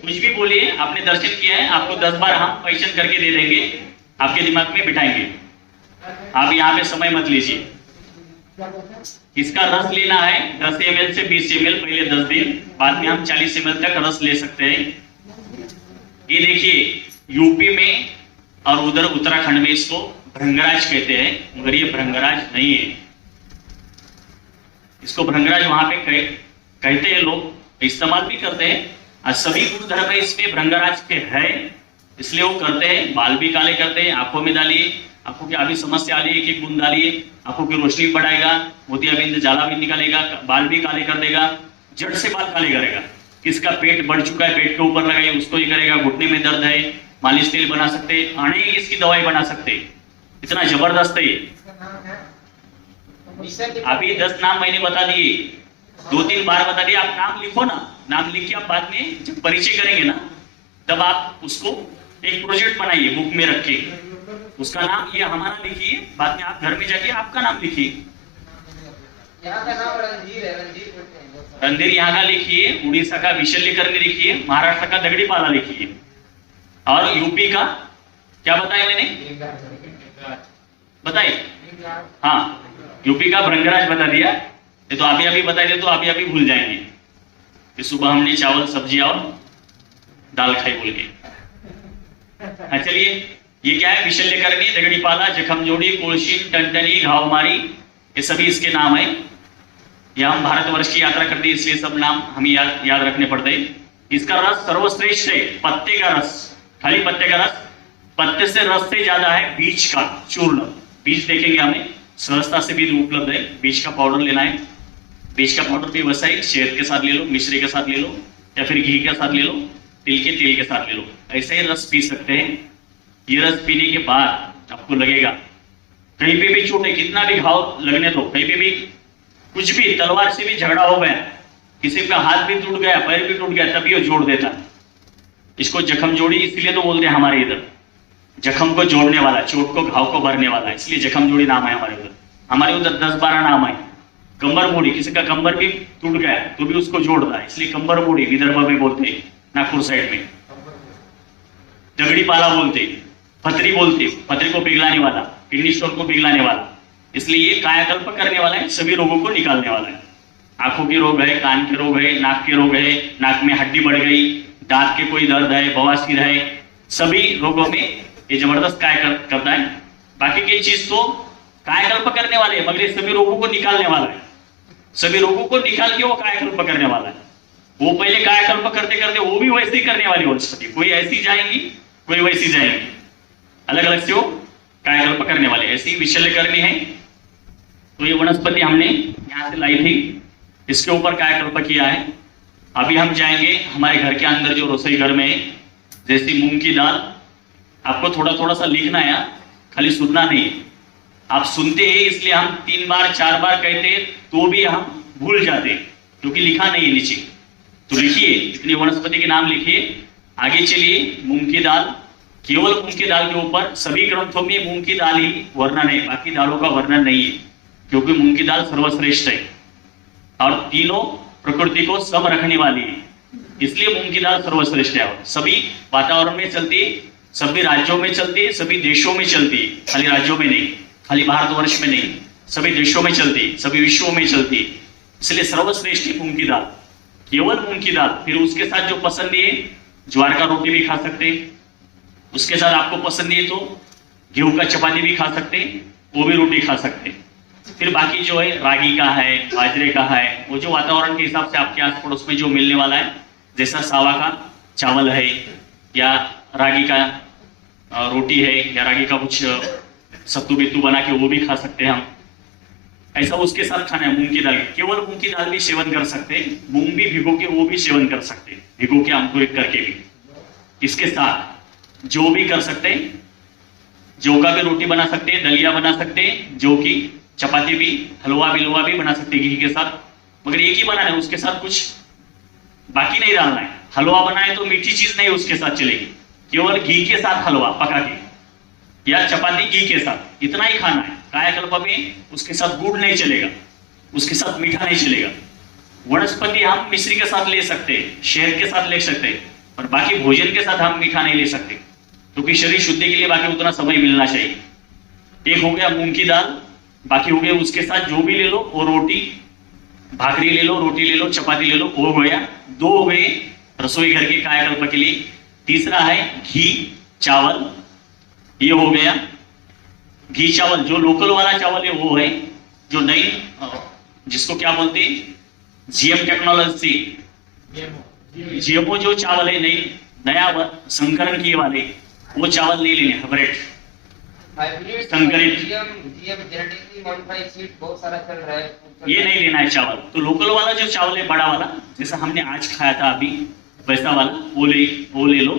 कुछ भी बोलिए, आपने दर्शन किया है, आपको 10 बार हम क्वेश्चन करके दे देंगे, आपके दिमाग में बिठाएंगे। आप यहाँ पे समय मत लीजिए। इसका रस लेना है 10 ml से 20 ml, पहले 10 दिन, बाद में हम 40 ml तक रस ले सकते हैं। ये देखिए यूपी में और उधर उत्तराखंड में इसको भृंगराज कहते हैं, मगर ये भृंगराज नहीं है। इसको भृंगराज वहां पे कहते हैं, लोग इस्तेमाल भी करते हैं, और सभी गुण धर्म इसमें भृंगराज के है, इसलिए वो करते हैं। बाल भी काले करते हैं, आंखों में डालिए, आंखों की अभी समस्या आ रही है, एक बूंद डालिए, आंखों की रोशनी बढ़ाएगा, मोतियाबिंद जाला भी निकालेगा, बाल भी काले कर देगा, जड़ से बाल काले करेगा। किसका पेट बढ़ चुका है, पेट के ऊपर लगाइए, उसको ही करेगा। घुटने में दर्द है, मालिश तेल बना सकते, अनेक इसकी दवाई बना सकते, इतना जबरदस्त है ये। अभी 10 नाम मैंने बता दिए, 2-3 बार बता दिए, आप नाम लिखो ना, नाम लिख के आप बाद में जब परिचय करेंगे ना, तब आप उसको एक प्रोजेक्ट बनाइए, बुक में रखिए, उसका नाम ये हमारा लिखिए, बाद में आप घर में जाके आपका नाम लिखिए। यहाँ का नाम रणधीर है, रणधीर बोलते हैं। रणधीर यहाँ का लिखिए, उड़ीसा का विशल्य करनी लिखिए, महाराष्ट्र का दगड़ी पाला लिखिए, और यूपी का क्या बताया मैंने, बताइए। हाँ, यूपी का भृंगराज बता दिया, ये तो अभी बता दिया, तो अभी भूल जाएंगे कि सुबह हमने चावल सब्जी और दाल खाई बोल के। चलिए, ये क्या है, विशल्य करनी, दगड़ी पाला, जखम जोड़ी, कोळशी, टंटनी, घाव मारी, ये सभी इसके नाम है। यह हम भारतवर्ष की यात्रा करते हैं, इसलिए सब नाम हमें याद रखने पड़ते हैं। इसका रस सर्वश्रेष्ठ है, पत्ते का रस, खाली पत्ते का रस। पत्ते से रस से ज्यादा है बीज का चूर्ण। बीज देखेंगे हमें सहजता से बीज उपलब्ध है, बीज का पाउडर लेना है। बीज का पाउडर भी वैसा ही, शहद के साथ ले लो, मिश्री के साथ ले लो, या फिर घी के साथ ले लो, तिल के तेल के साथ ले लो, ऐसे ही रस पी सकते हैं। ये रस पीने के बाद आपको लगेगा कहीं पे भी चोट है, कितना भी घाव लगने दो, कहीं पे भी कुछ भी, तलवार से भी झगड़ा हो गया, किसी का हाथ भी टूट गया, पैर भी टूट गया, तभी वो जोड़ देता। इसको जखम जोड़ी इसलिए तो बोलते हैं हमारे इधर, जखम को जोड़ने वाला, चोट को, घाव को भरने वाला, इसलिए जखम जोड़ी नाम है हमारे उधर। हमारे उधर 10-12 नाम है। कंबर मोड़ी, किसी का कंबर भी टूट गया तो भी उसको जोड़ता है, इसलिए कंबर मोड़ी विदर्भ में बोलते हैं, नागपुर साइड में। दगड़ी पाला बोलते, पथरी बोलते, पथरी को पिघलाने वाला, किडनी स्टोन को पिघलाने वाला, इसलिए ये कायाकल्प करने वाला है, सभी रोगों को निकालने वाला है। आंखों के रोग है, कान के रोग है, नाक के रोग है, नाक में हड्डी बढ़ गई, दांत के कोई दर्द है, बवासीर है, सभी रोगों में ये जबरदस्त काय करता है। बाकी की चीज तो कायाकल्प करने वाले है, मगर ये सभी रोगों को निकालने वाला है। सभी रोगों को निकाल के वो कायाकल्प करने वाला है। वो पहले कायाकल्प करते करते वो भी वैसे ही करने वाली वनस्पति, कोई ऐसी जाएंगी, कोई वैसी जाएंगी, अलग अलग से वो कायाकल्प करने वाले। ऐसी विशल्य करनी है, तो ये वनस्पति हमने यहाँ से लाई थी, इसके ऊपर कायाकल्प किया है। अभी हम जाएंगे हमारे घर के अंदर जो रसोई घर में, जैसी मूंग की दाल, आपको थोड़ा थोड़ा सा लिखना है, खाली सुनना नहीं। आप सुनते हैं इसलिए हम 3 बार 4 बार कहते हैं तो भी हम भूल जाते, क्योंकि लिखा नहीं है नीचे। तो लिखिए, इतनी वनस्पति के नाम लिखिए, आगे चलिए। मूंग की दाल, केवल मूंग की दाल के ऊपर सभी ग्रंथों में मूंग की दाल ही वर्णन है, बाकी दालों का वर्णन नहीं है, क्योंकि मूंग की दाल सर्वश्रेष्ठ है और तीनों प्रकृति को सम रखने वाली है, इसलिए मूंग की दाल सर्वश्रेष्ठ है। सभी वातावरण में चलती है, सभी राज्यों में चलती है, सभी देशों में चलती है, खाली राज्यों में नहीं, खाली भारतवर्ष में नहीं, सभी देशों में चलती, सभी विश्वों में चलती, इसलिए सर्वश्रेष्ठ है मूंग की दाल, केवल मूंग की दाल। फिर उसके साथ जो पसंद है ज्वार का रोटी भी खा सकते, उसके साथ आपको पसंद है तो गेहूं का चपाती भी खा सकते, वो भी रोटी खा सकते। फिर बाकी जो है रागी का है, बाजरे का है, वो जो वातावरण के हिसाब से आपके आस पड़ोस में जो मिलने वाला है, जैसा सावा का चावल है या रागी का रोटी है या रागी का कुछ सत्तू बित्तू बना के वो भी खा सकते हैं हम। ऐसा उसके साथ खाना है मूंग की दाल। केवल मूंग की दाल भी सेवन कर सकते, मूंग भी भिगो के वो भी सेवन कर सकते, भिगो के अंकुरित करके भी। इसके साथ जो भी कर सकते, जौ का भी रोटी बना सकते, दलिया बना सकते, जौ की चपाती भी, हलवा बिलवा भी बना सकते घी के साथ। मगर एक ही बनाना है, उसके साथ कुछ बाकी नहीं डालना है। हलवा बनाए तो मीठी चीज नहीं उसके साथ चलेगी, केवल घी के साथ हलवा पका के या चपाती घी के साथ, इतना ही खाना है। कायाकल्प में उसके साथ गुड़ नहीं चलेगा, उसके साथ मीठा नहीं चलेगा। वनस्पति हम मिश्री के साथ ले सकते, शहद के साथ ले सकते, और बाकी भोजन के साथ हम मीठा नहीं ले सकते, क्योंकि शरीर शुद्धि के लिए बाकी उतना समय मिलना चाहिए। एक हो गया मूंग की दाल, बाकी हो गया उसके साथ जो भी ले लो, वो रोटी, भाकरी ले लो, रोटी ले लो, चपाती ले लो, वो हो गया। दो हो गए रसोई घर के कायाकल्प के लिए। तीसरा है घी चावल, ये हो गया। घी चावल जो लोकल वाला चावल है वो है, जो नई जिसको क्या बोलते हैं जीएम टेक्नोलॉजी, जीएमओ जो चावल है, नई नया संकरण किए वाले वो चावल नहीं लेने, हाइब्रिड संकरित, जेनेटिकली मॉडिफाइड सीड बहुत सारा चल रहा है, ये नहीं लेना है चावल। तो लोकल वाला जो चावल है बड़ा वाला, जैसा हमने आज खाया था अभी वैसा वाला, वो ले लो।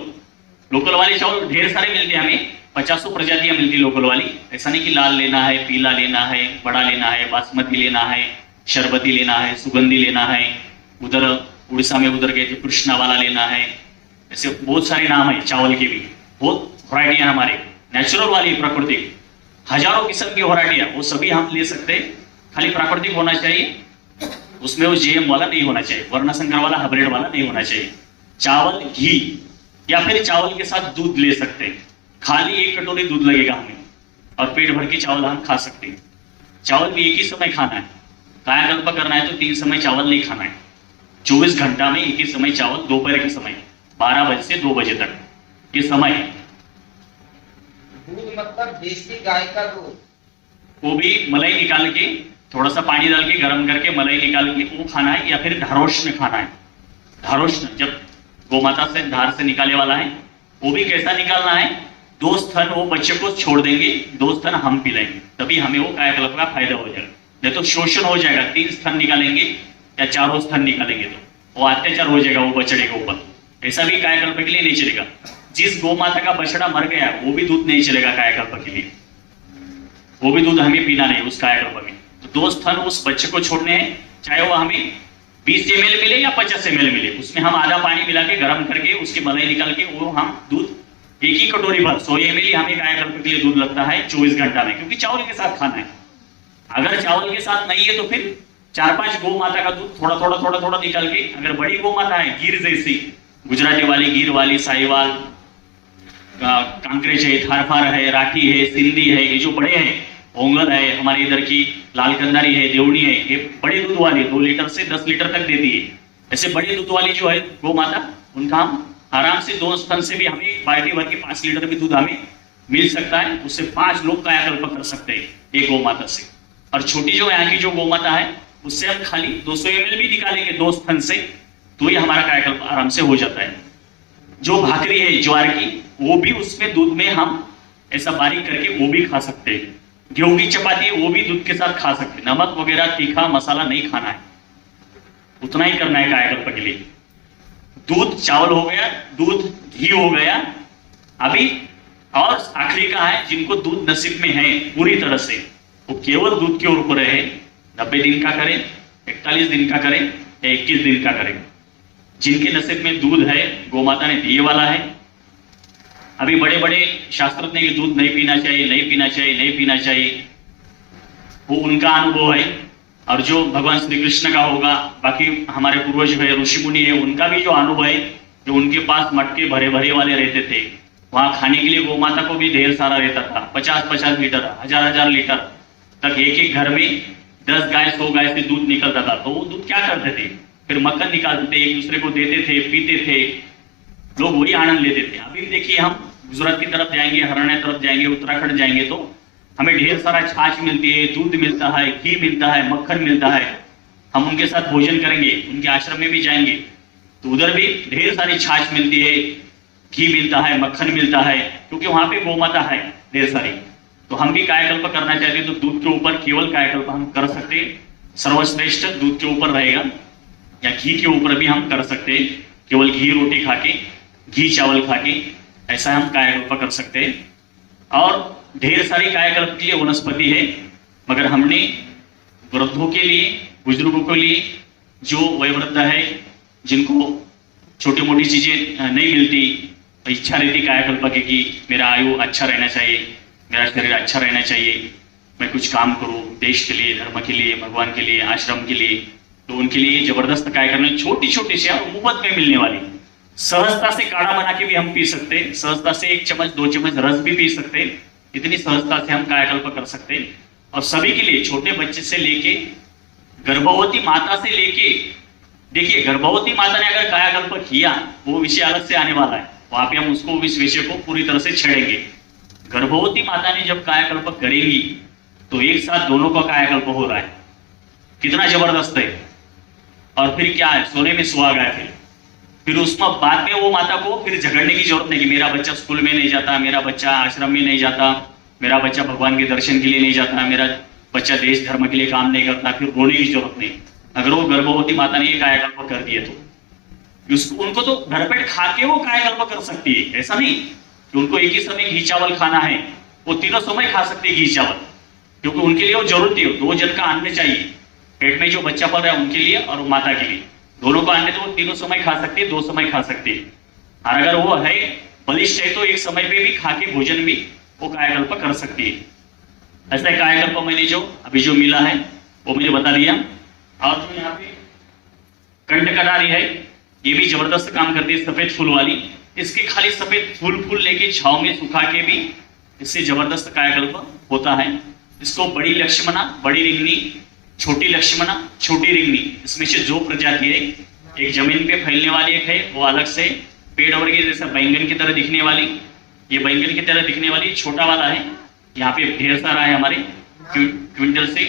लोकल वाले चावल ढेर सारे मिलते हैं हमें, 50 प्रजातियां मिलती लोकल वाली। ऐसा नहीं कि लाल लेना है, पीला लेना है, बड़ा लेना है, बासमती लेना है, शरबती लेना है, सुगंधी लेना है, उधर उड़ीसा में उधर गए थे कृष्णा वाला लेना है। ऐसे बहुत सारे नाम है चावल के भी, बहुत वरायटी है हमारे। नेचुरल वाली प्राकृतिक हजारों किस्म की वरायटी है, वो सभी हम ले सकते हैं। खाली प्राकृतिक होना चाहिए, उसमें वो जीएम वाला नहीं होना चाहिए, वर्णसंकर वाला, हाइब्रिड वाला नहीं होना चाहिए। चावल घी या फिर चावल के साथ दूध ले सकते हैं, खाली 1 कटोरी दूध लगेगा हमें, और पेट भर के चावल हम खा सकते हैं। चावल भी एक ही समय खाना है, कायाकल्प करना है तो 3 समय चावल नहीं खाना है। 24 घंटा में एक ही समय चावल, दोपहर के समय 12 बजे से 2 बजे तक ये समय है। दूध मतलब देसी गाय का दूध, वो भी मलाई निकाल के, थोड़ा सा पानी डाल के गर्म करके मलाई निकाल के वो खाना है, या फिर धारोष्ण खाना है। धारोष्ण जब गोमाता से धार से निकाले वाला है, वो भी कैसा निकालना है, 2 स्तन वो बच्चे को छोड़ देंगे, 2 स्तन हम पिलाएंगे, तभी हमें वो कायाकल्प का फायदा हो जाएगा। नहीं तो शोषण हो जाएगा, 3 स्तन निकालेंगे या 4 स्तन निकालेंगे तो वो अत्याचार हो जाएगा वो बछड़े के ऊपर। ऐसा भी कायाकल्प के लिए नहीं चलेगा। जिस गोमाता का बछड़ा मर गया वो भी दूध नहीं चलेगा कायाकल्प के लिए, वो भी दूध हमें पीना नहीं उस कायाकल्प में। तो 2 स्तन उस बच्चे को छोड़ने हैं, चाहे वो हमें 20 ml मिले या 50 ml मिले, उसमें हम आधा पानी मिला के गर्म करके उसकी मलाई निकाल के वो हम दूध 1 ही कटोरी भर 100 ml हमें कायाकल्प के लिए दूध लगता है 24 घंटा में, क्योंकि चावल के साथ खाना है। अगर चावल के साथ नहीं है तो फिर 4-5 गौ माता का दूध थोड़ा थोड़ा निकाल के, अगर बड़ी गौ माता है गिर जैसी, गुजराती वाली, गिर वाली, साहिवाल, कांकरेज है, थारफार है, राठी है, सिंधी है, ये जो बड़े हैं, ओंगल है, हमारे इधर की लाल कंदारी है, देवनी है, ये बड़े दूध वाली 2 लीटर से 10 लीटर तक देती है। ऐसे बड़े दूध वाली जो है गौ माता, उनका हम आराम से 2 स्तन से भी हमें बाल्टी भर के 5 लीटर भी दूध हमें मिल सकता है। उससे 5 लोग कायाकल्प कर सकते हैं एक गौ माता से। और छोटी जो यहाँ की जो गौ माता है, उससे हम खाली 200 ml भी निकालेंगे 2 स्तन से, तो ये हमारा कायाकल्प आराम से हो जाता है। जो भाकरी है ज्वार की, वो भी उसमें दूध में हम ऐसा बारीक करके वो भी खा सकते हैं। गेहूं की चपाती वो भी दूध के साथ खा सकते हैं। नमक वगैरह तीखा मसाला नहीं खाना है, उतना ही करना है कायाकल्प के लिए। दूध चावल हो गया, दूध घी हो गया। अभी और आखिरी का है, जिनको दूध नसीब में है पूरी तरह से, वो केवल दूध के ऊपर है। 90 दिन का करें, 41 दिन का करें या 21 दिन का करें। जिनके नसीब में दूध है, गोमाता ने दिए वाला है। अभी बड़े बड़े शास्त्रज्ञ ने दूध नहीं पीना चाहिए, नहीं पीना चाहिए, नहीं पीना चाहिए, वो उनका अनुभव है। और जो भगवान श्री कृष्ण का होगा, बाकी हमारे पूर्वज है, ऋषि मुनि है, उनका भी जो अनुभव है, जो उनके पास मटके भरे भरे वाले रहते थे, वहां खाने के लिए गोमाता को भी ढेर सारा रहता था, 50-50 लीटर, 1000-1000 लीटर। तक एक एक घर में 10 गाय 100 गाय से दूध निकलता था। तो वो दूध क्या करते थे, फिर मक्खन निकालते थे, एक दूसरे को देते थे, पीते थे, लोग वही आनंद लेते थे। अभी भी देखिए, हम गुजरात की तरफ जाएंगे, हरियाणा तरफ जाएंगे, उत्तराखंड जाएंगे तो हमें ढेर सारा छाछ मिलती है, दूध मिलता है, घी मिलता है, मक्खन मिलता है। हम उनके साथ भोजन करेंगे, उनके आश्रम में भी जाएंगे तो उधर भी ढेर सारी छाछ मिलती है, घी मिलता है, मक्खन मिलता है, क्योंकि वहां पे गोमाता है ढेर सारी। तो हम भी कायाकल्प करना चाहते हैं तो दूध के ऊपर केवल कायाकल्प हम कर सकते हैं। सर्वश्रेष्ठ दूध के ऊपर रहेगा, या घी के ऊपर भी हम कर सकते हैं, केवल घी रोटी खा के, घी चावल खा के, ऐसा हम कायाकल्प कर सकते हैं। और ढेर सारी कायाकल्प के लिए वनस्पति है, मगर हमने वृद्धों के लिए, बुजुर्गों के लिए, जो वयोवृद्ध है, जिनको छोटी मोटी चीजें नहीं मिलती, इच्छा रहती कायाकल्प की कि मेरा आयु अच्छा रहना चाहिए, मेरा शरीर अच्छा रहना चाहिए, मैं कुछ काम करूं देश के लिए, धर्म के लिए, भगवान के लिए, आश्रम के लिए, तो उनके लिए जबरदस्त कायाकल्प, छोटी छोटी सी और मुफ्त में मिलने वाली, सहजता से काढ़ा बना के भी हम पी सकते हैं, सहजता से 1 चम्मच 2 चम्मच रस भी पी सकते हैं, इतनी सहजता से हम कायाकल्प कर सकते हैं। और सभी के लिए, छोटे बच्चे से लेके गर्भवती माता से लेके, देखिए गर्भवती माता ने अगर कायाकल्प किया, वो विषय अलग से आने वाला है, वहां पे हम उसको, इस विषय को पूरी तरह से छेड़ेंगे। गर्भवती माता ने जब कायाकल्प करेंगी तो एक साथ दोनों का कायाकल्प हो रहा है, कितना जबरदस्त है। और फिर क्या है, सोने में सुहागा है। फिर उसमें बाद में वो माता को फिर झगड़ने की जरूरत नहीं कि मेरा बच्चा स्कूल में नहीं जाता, मेरा बच्चा आश्रम में नहीं जाता, मेरा बच्चा भगवान के दर्शन के लिए नहीं जाता, मेरा बच्चा देश धर्म के लिए काम नहीं करता, फिर रोने की जरूरत नहीं। अगर वो गर्भवती माता ने ये कायाकल्प कर दिए तो उनको तो भरपेट खा के वो कायाकल्प कर सकती है। ऐसा नहीं कि उनको एक ही समय घी चावल खाना है, वो तीनों समय खा सकती है घी चावल, क्योंकि उनके लिए वो जरूरती हो, 2 जन का अन्न चाहिए पेट में, जो बच्चा पल रहा है उनके लिए और माता के लिए, दोनों का अन्न तो वो तीनों समय खा सकती है, 2 समय खा सकती है। और अगर वो है बलिष्ठ है तो एक समय पे भी खा के भोजन भी वो कायाकल्प कर सकती है। ऐसा कायाकल्प मैंने जो अभी जो मिला है वो मैंने बता दिया। और जो यहाँ पे कंटकटारी है, ये भी जबरदस्त काम करती है, सफेद फूल वाली। इसके खाली सफेद फूल लेके छाव में सुखा के भी इससे जबरदस्त कायाकल्प होता है। इसको बड़ी लक्ष्मणा, बड़ी रिंगनी, छोटी लक्ष्मणा, छोटी रिंगनी, इसमें से 2 प्रजाति है। एक जमीन पे फैलने वाली एक है, वो अलग से पेड़ वर्गीय जैसा बैंगन की तरह दिखने वाली, ये बैंगन की तरह दिखने वाली छोटा वाला है। यहाँ पे ढेर सारा है, हमारे क्विंटल से,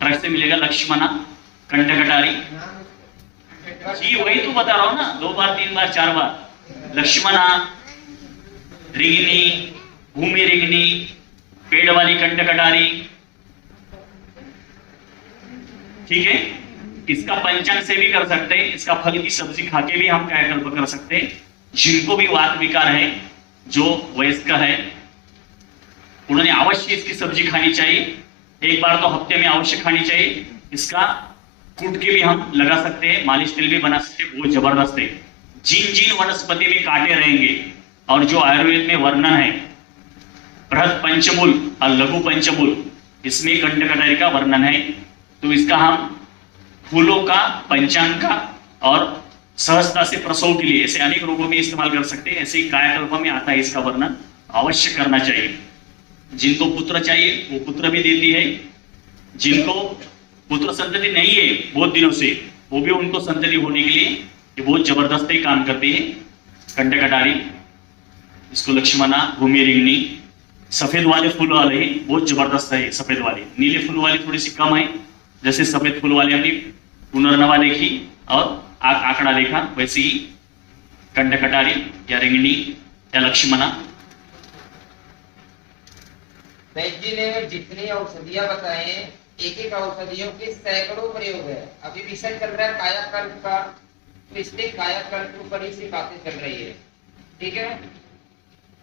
ट्रक से मिलेगा। लक्ष्मणा, कंटकटारी, जी वही तो बता रहा हूं ना, 2 बार 3 बार 4 बार। लक्ष्मणा, रिंगनी, भूमि रिंगनी, पेड़ वाली कंटकटारी, ठीक है। इसका पंचन से भी कर सकते हैं, इसका फल की सब्जी खा के भी हम कायाकल्प कर सकते हैं। जिनको भी वात विकार है, जो वयस्क है, उन्होंने अवश्य इसकी सब्जी खानी चाहिए, एक बार तो हफ्ते में अवश्य खानी चाहिए। इसका कूट के भी हम लगा सकते हैं, मालिश तेल भी बना सकते हैं, बहुत जबरदस्त है। जिन जिन वनस्पति में कांटे रहेंगे और जो आयुर्वेद में वर्णन है, बृहद पंचमूल और लघु पंचमूल, इसमें कंटकटारी का वर्णन है। तो इसका हम फूलों का, पंचांग का और सहजता से प्रसव के लिए, ऐसे अनेक रोगों में इस्तेमाल कर सकते हैं। ऐसे ही कायाकल्प में आता है, इसका वर्णन अवश्य करना चाहिए। जिनको पुत्र चाहिए वो पुत्र भी देती है, जिनको पुत्र संतति नहीं है बहुत दिनों से, वो भी उनको संतति होने के लिए ये बहुत जबरदस्त काम करती है। कंटकटारी, इसको लक्ष्मणा, भूमि रिंगनी, सफेद वाले फूल वाले हैं, बहुत जबरदस्त है सफेद वाले। नीले फूल वाली थोड़ी सी कम है, जैसे सफेद फूल वाले अभी पुनर्नवा देखी और आंकड़ा देखा, वैसे ही कंटकटारी या रिंगनी या लक्ष्मणा। वैद्य जी ने जितनी औषधियां बताई हैं, एक एक औषधियों के सैकड़ों प्रयोग है। अभी विषय चल रहा है कायाकल्प का, तो इसलिए कायाकल्प के ऊपर ही से बातें चल रही है, ठीक है।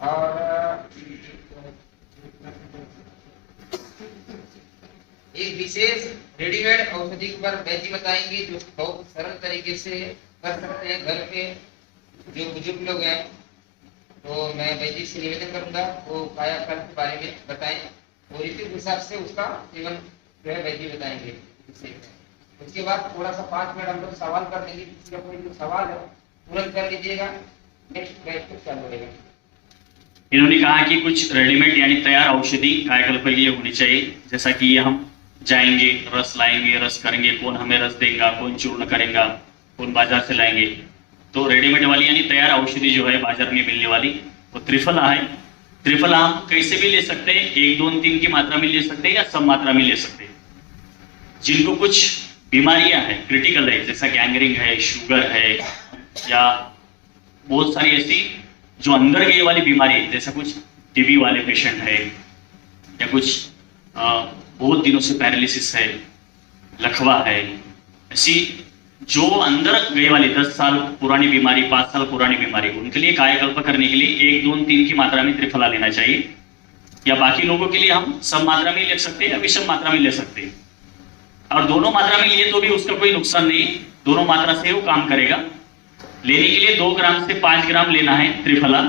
और एक विशेष रेडीमेड औषधि के ऊपर वैद्य बताएंगे, जो बहुत सरल तरीके से कर सकते हैं घर पे जो बुजुर्ग लोग हैं। तो मैं वैद्य से निवेदन करूंगा वो कायाकल्प के बारे में बताएं, और इसी हिसाब से उसका सेवन जो है वैद्य बताएंगे। उसके बाद थोड़ा सा 5 मिनट हम लोग सवाल कर देंगे, किसी का कोई जो सवाल है तुरंत कर लीजिएगा, नेक्स्ट बैच को चालू रहेगा। इन्होंने कहा कि कुछ रेडीमेड यानी तैयार औषधि कायाकल्प के लिए होनी चाहिए, जैसा कि ये हम जाएंगे, रस लाएंगे, रस करेंगे, कौन हमें रस देगा, कौन चूर्ण करेगा, कौन बाजार से लाएंगे। तो रेडीमेड वाली यानी तैयार औषधि जो है बाजार में मिलने वाली वो त्रिफला है। त्रिफला हम कैसे भी ले सकते हैं, 1, 2, 3 की मात्रा में ले सकते हैं या सब मात्रा में ले सकते हैं। जिनको कुछ बीमारियां हैं, क्रिटिकल है, जैसा गैंग्रीन है, शुगर है, या बहुत सारी ऐसी जो अंदर गई वाली बीमारी है, जैसा कुछ टीबी वाले पेशेंट है, या कुछ बहुत दिनों से पैरालिसिस है, लकवा है, ऐसी जो अंदर गई वाली 10 साल पुरानी बीमारी, 5 साल पुरानी बीमारी, उनके लिए कायाकल्प करने के लिए 1, 2, 3 की मात्रा में त्रिफला लेना चाहिए। या बाकी लोगों के लिए हम सब मात्रा में ले सकते हैं या विषम मात्रा में ले सकते हैं। और दोनों मात्रा में लिए तो भी उसका कोई नुकसान नहीं, दोनों मात्रा से वो काम करेगा। लेने के लिए 2 ग्राम से 5 ग्राम लेना है त्रिफला।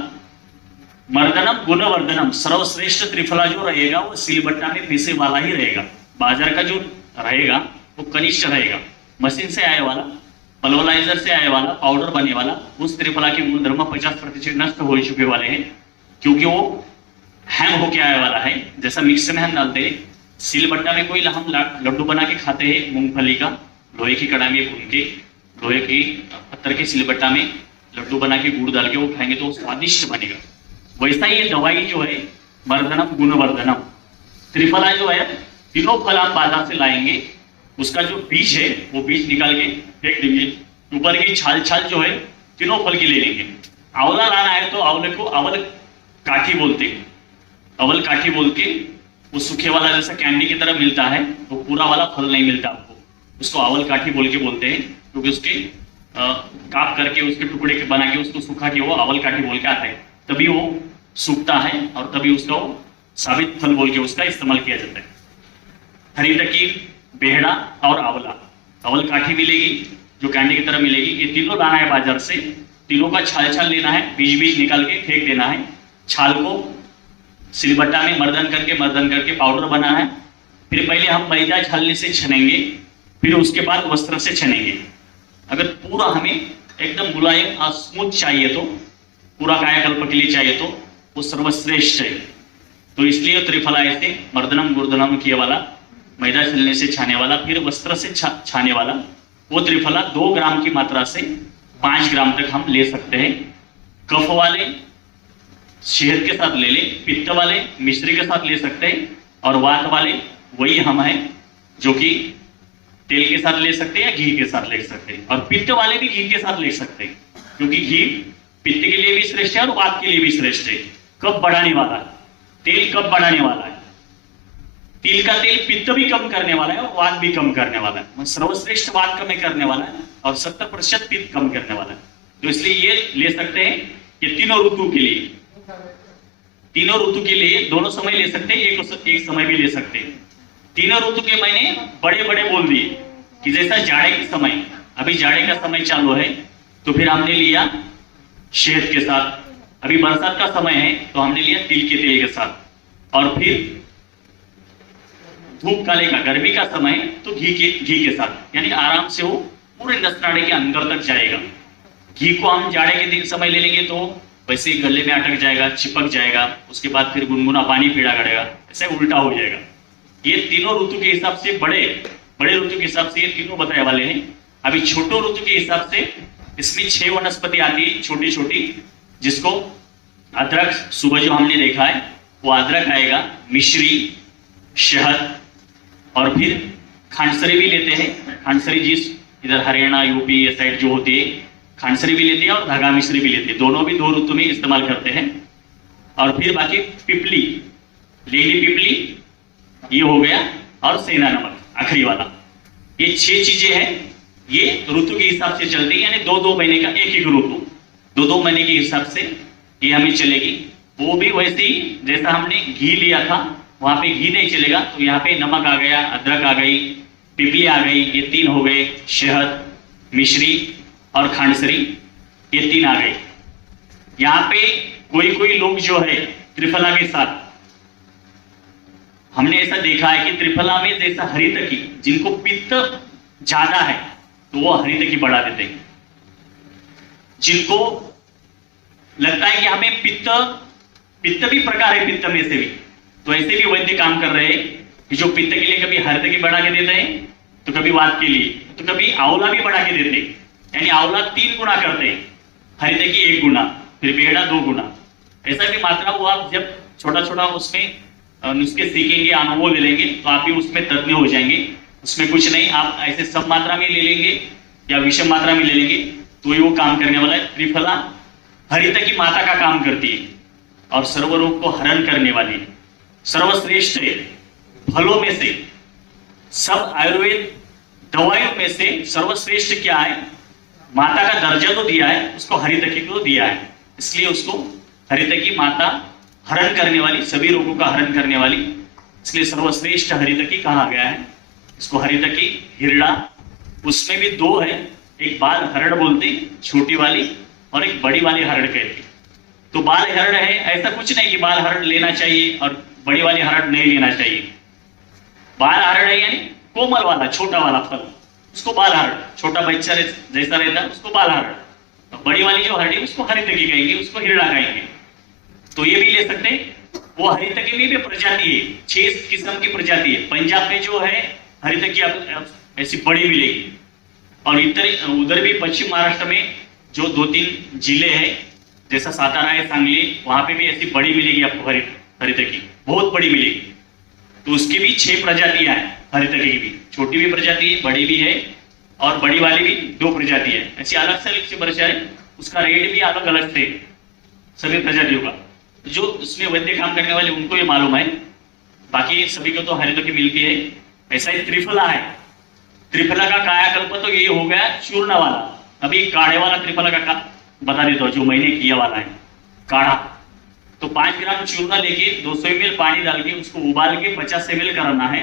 मर्दनम गुणवर्धनम, सर्वश्रेष्ठ त्रिफला जो रहेगा वो सिलबट्टा में पीसे वाला ही रहेगा। बाजार का जो रहेगा वो कनिष्ठ रहेगा, मशीन से आए वाला, पल्वराइजर से आए वाला, पाउडर बने वाला, उस त्रिफला के गुणधर्म 50% नष्ट हो चुके वाले हैं, क्योंकि वो हैंग होके आए वाला है। जैसा मिक्स में हम डालते हैं, सिलबट्टा में कोई हम लड्डू बना के खाते हैं मूंगफली का, लोहे की कढ़ाई में भून के, लोहे की पत्थर के सिलबट्टा में लड्डू बना के गुड़ डाल के वो खाएंगे तो वो स्वादिष्ट बनेगा। वैसा ही दवाई जो है मर्दनम गुणवर्धनम, त्रिफला जो है, तीनों फल आप बाजार से लाएंगे, उसका जो बीज है वो बीज निकाल के फेंक देंगे, ऊपर की छाल जो है तीनों फल की ले लेंगे। आंवला लाना है तो आंवले को अवल काठी बोलते हैं, अवल काठी बोल के, वो सूखे वाला जैसा कैंडी की तरह मिलता है, वो पूरा वाला फल नहीं मिलता आपको, उसको अवल काठी बोल के बोलते हैं, क्योंकि उसके काप करके उसके टुकड़े के बना के उसको सूखा के वो अवल काठी बोल के आता है, तभी वो सूखता है और तभी उसका वो साबित फल बोल के उसका इस्तेमाल किया जाता है। हरी तकीर, बेहड़ा और आंवला, अवल काठी मिलेगी जो कैंडी की तरह मिलेगी, ये तीनों लाना है बाजार से। तीनों का छाल लेना है, बीज निकाल के फेंक देना है, छाल को सिलबट्टा में मर्दन करके पाउडर बना है। फिर पहले हम मैदा छलनी से छनेंगे, फिर उसके बाद वस्त्र से छनेंगे। अगर पूरा हमें एकदम मुलायम और स्मूथ चाहिए तो, पूरा कायाकल्प के लिए चाहिए तो वो सर्वश्रेष्ठ है। तो इसलिए त्रिफला ऐसे मर्दनम गुर्दनम किए वाला, मैदा छलने से छाने वाला, फिर वस्त्र से छाने वाला, वो त्रिफला 2 ग्राम की मात्रा से 5 ग्राम तक हम ले सकते हैं। कफ वाले शहद के साथ ले ले, पित्त वाले मिश्री के साथ ले सकते हैं, और वात वाले वही हम हैं जो कि तेल के साथ ले सकते हैं या घी के साथ ले सकते हैं। और पित्त वाले भी घी के साथ ले सकते हैं, क्योंकि घी पित्त के लिए भी श्रेष्ठ है और वात के लिए भी श्रेष्ठ है। कफ बढ़ाने वाला, तेल कफ बढ़ाने वाला है, तिल का तेल पित्त भी कम करने वाला है और वात भी कम करने वाला है, सर्वश्रेष्ठ वात कम करने वाला है और 70% पित्त कम करने वाला है। तो इसलिए ये ले सकते हैं, ये तीनों ऋतु के लिए, तीनों ऋतु के लिए दोनों समय ले सकते हैं, एक समय भी ले सकते हैं। तीनों ऋतु के मैंने बड़े बोल दिए कि जैसा जाड़े के समय, अभी जाड़े का समय चालू है तो फिर हमने लिया शहद के साथ, अभी बरसात का समय है तो हमने लिया तिल के तेल के साथ, और फिर धूप काले का गर्मी का समय तो घी के साथ, यानी आराम से वो पूरे नसनाड़े के अंदर तक जाएगा। घी को हम जाड़े के दिन समय ले लेंगे तो वैसे ही गले में अटक जाएगा, चिपक जाएगा, उसके बाद फिर गुनगुना पानी पीना पड़ेगा, ऐसे उल्टा हो जाएगा। ये तीनों ऋतु के हिसाब से, बड़े ऋतु के हिसाब से ये तीनों बताए वाले हैं। अभी छोटो ऋतु के हिसाब से इसमें 6 वनस्पति आती है छोटी छोटी, जिसको अदरक, सुबह जो हमने देखा है वो अदरक आएगा, मिश्री, शहद, और फिर खांडसरी भी लेते हैं। खांडसरी जिस इधर हरियाणा यूपी ये साइड जो होती है, खांडसरी भी लेते हैं और धागा मिश्री भी लेते हैं, दोनों भी 2 ऋतु में इस्तेमाल करते हैं। और फिर बाकी पिपली, लेली पिपली ये हो गया, और सेना नमक आखिरी वाला, ये 6 चीजें हैं। ये ऋतु के हिसाब से चलती है, यानी 2-2 महीने का एक ऋतु, 2-2 महीने के हिसाब से ये हमें चलेगी। वो भी वैसे ही जैसा हमने घी लिया था, वहां पे घी नहीं चलेगा, तो यहाँ पे नमक आ गया, अदरक आ गई, पिपली आ गई, ये 3 हो गए, शहद, मिश्री और खांडसरी, ये 3 आ गए। यहाँ पे कोई लोग जो है त्रिफला के साथ, हमने ऐसा देखा है कि त्रिफला में जैसा हरितकी, जिनको पित्त ज्यादा है तो वो हरितकी बढ़ा देते हैं, जिनको लगता है कि हमें पित्त पित्त भी प्रकार है, पित्त में से भी। तो ऐसे भी वैद्य काम कर रहे हैं कि जो पित्त के लिए कभी हरित की बढ़ा के देते हैं, तो कभी वात के लिए, तो कभी आंवला भी बढ़ा के देते हैं। यानी आंवला 3 गुना करते हैं, हरित की 1 गुना, फिर बेहड़ा 2 गुना। ऐसा भी मात्रा वो आप जब छोटा छोटा उसमें नुस्खे सीखेंगे, अनुभव ले लेंगे, तो आप भी उसमें तज्ञ हो जाएंगे। उसमें कुछ नहीं, आप ऐसे सब मात्रा में ले लेंगे या विषम मात्रा में ले लेंगे तो ही वो काम करने वाला है। त्रिफला हरित की माता का काम करती है और सर्वरोग को हरण करने वाली है, सर्वश्रेष्ठ है। फलों में से, सब आयुर्वेद दवाइयों में से सर्वश्रेष्ठ क्या है? माता का दर्जा तो दिया है, उसको हरितकी को दिया है, इसलिए उसको हरितकी माता हरण करने वाली, सभी रोगों का हरण करने वाली, इसलिए सर्वश्रेष्ठ हरितकी कहा गया है। इसको हरितकी, हिरड़ा, उसमें भी 2 है, एक बाल हरड़ बोलते छोटी वाली और एक बड़ी वाली हरड़ कहते। तो बाल हरड़ है, ऐसा कुछ नहीं कि बाल हरड़ लेना चाहिए और बड़ी वाली हरड़ नहीं लेना चाहिए। बाल हरड़ है यानी कोमल वाला छोटा वाला फल, उसको बाल हरड़, छोटा बच्चा जैसा रहता है उसको बाल हरड़। तो बड़ी वाली जो हरड़ी उसको हरितकी कहेंगे, उसको हिरड़ा कहेंगे। तो ये भी ले सकते हैं। वो हरितकी में भी प्रजाति है, 6 किस्म की प्रजाति है। पंजाब में जो है हरितकी आपको ऐसी बड़ी मिलेगी, और इतर उधर भी पश्चिम महाराष्ट्र में जो 2-3 जिले हैं, जैसा सातारा है, सांगली, वहां पे भी ऐसी बड़ी मिलेगी आपको हरितकी, बहुत बड़ी मिलेगी। तो उसकी भी 6 प्रजातियां हैं, हरितकी की भी छोटी भी प्रजाति है, बड़ी भी है, और बड़ी वाली भी 2 प्रजाति है। ऐसी अलग से वर्षा है, उसका रेट भी अलग अलग से सभी प्रजातियों का। जो उसमें वैद्य काम करने वाले उनको ये मालूम है, बाकी सभी को तो हरितकी मिलती है। ऐसा ही त्रिफला है, त्रिफला का कायाकल्प तो ये हो गया चूर्ण वाला। अभी काढ़े वाला त्रिफला का बता देता हूँ, जो मैंने किया वाला है काढ़ा। तो 5 ग्राम चूर्ण लेके 200 ml पानी डाल के उसको उबाल के 50 ml करना है।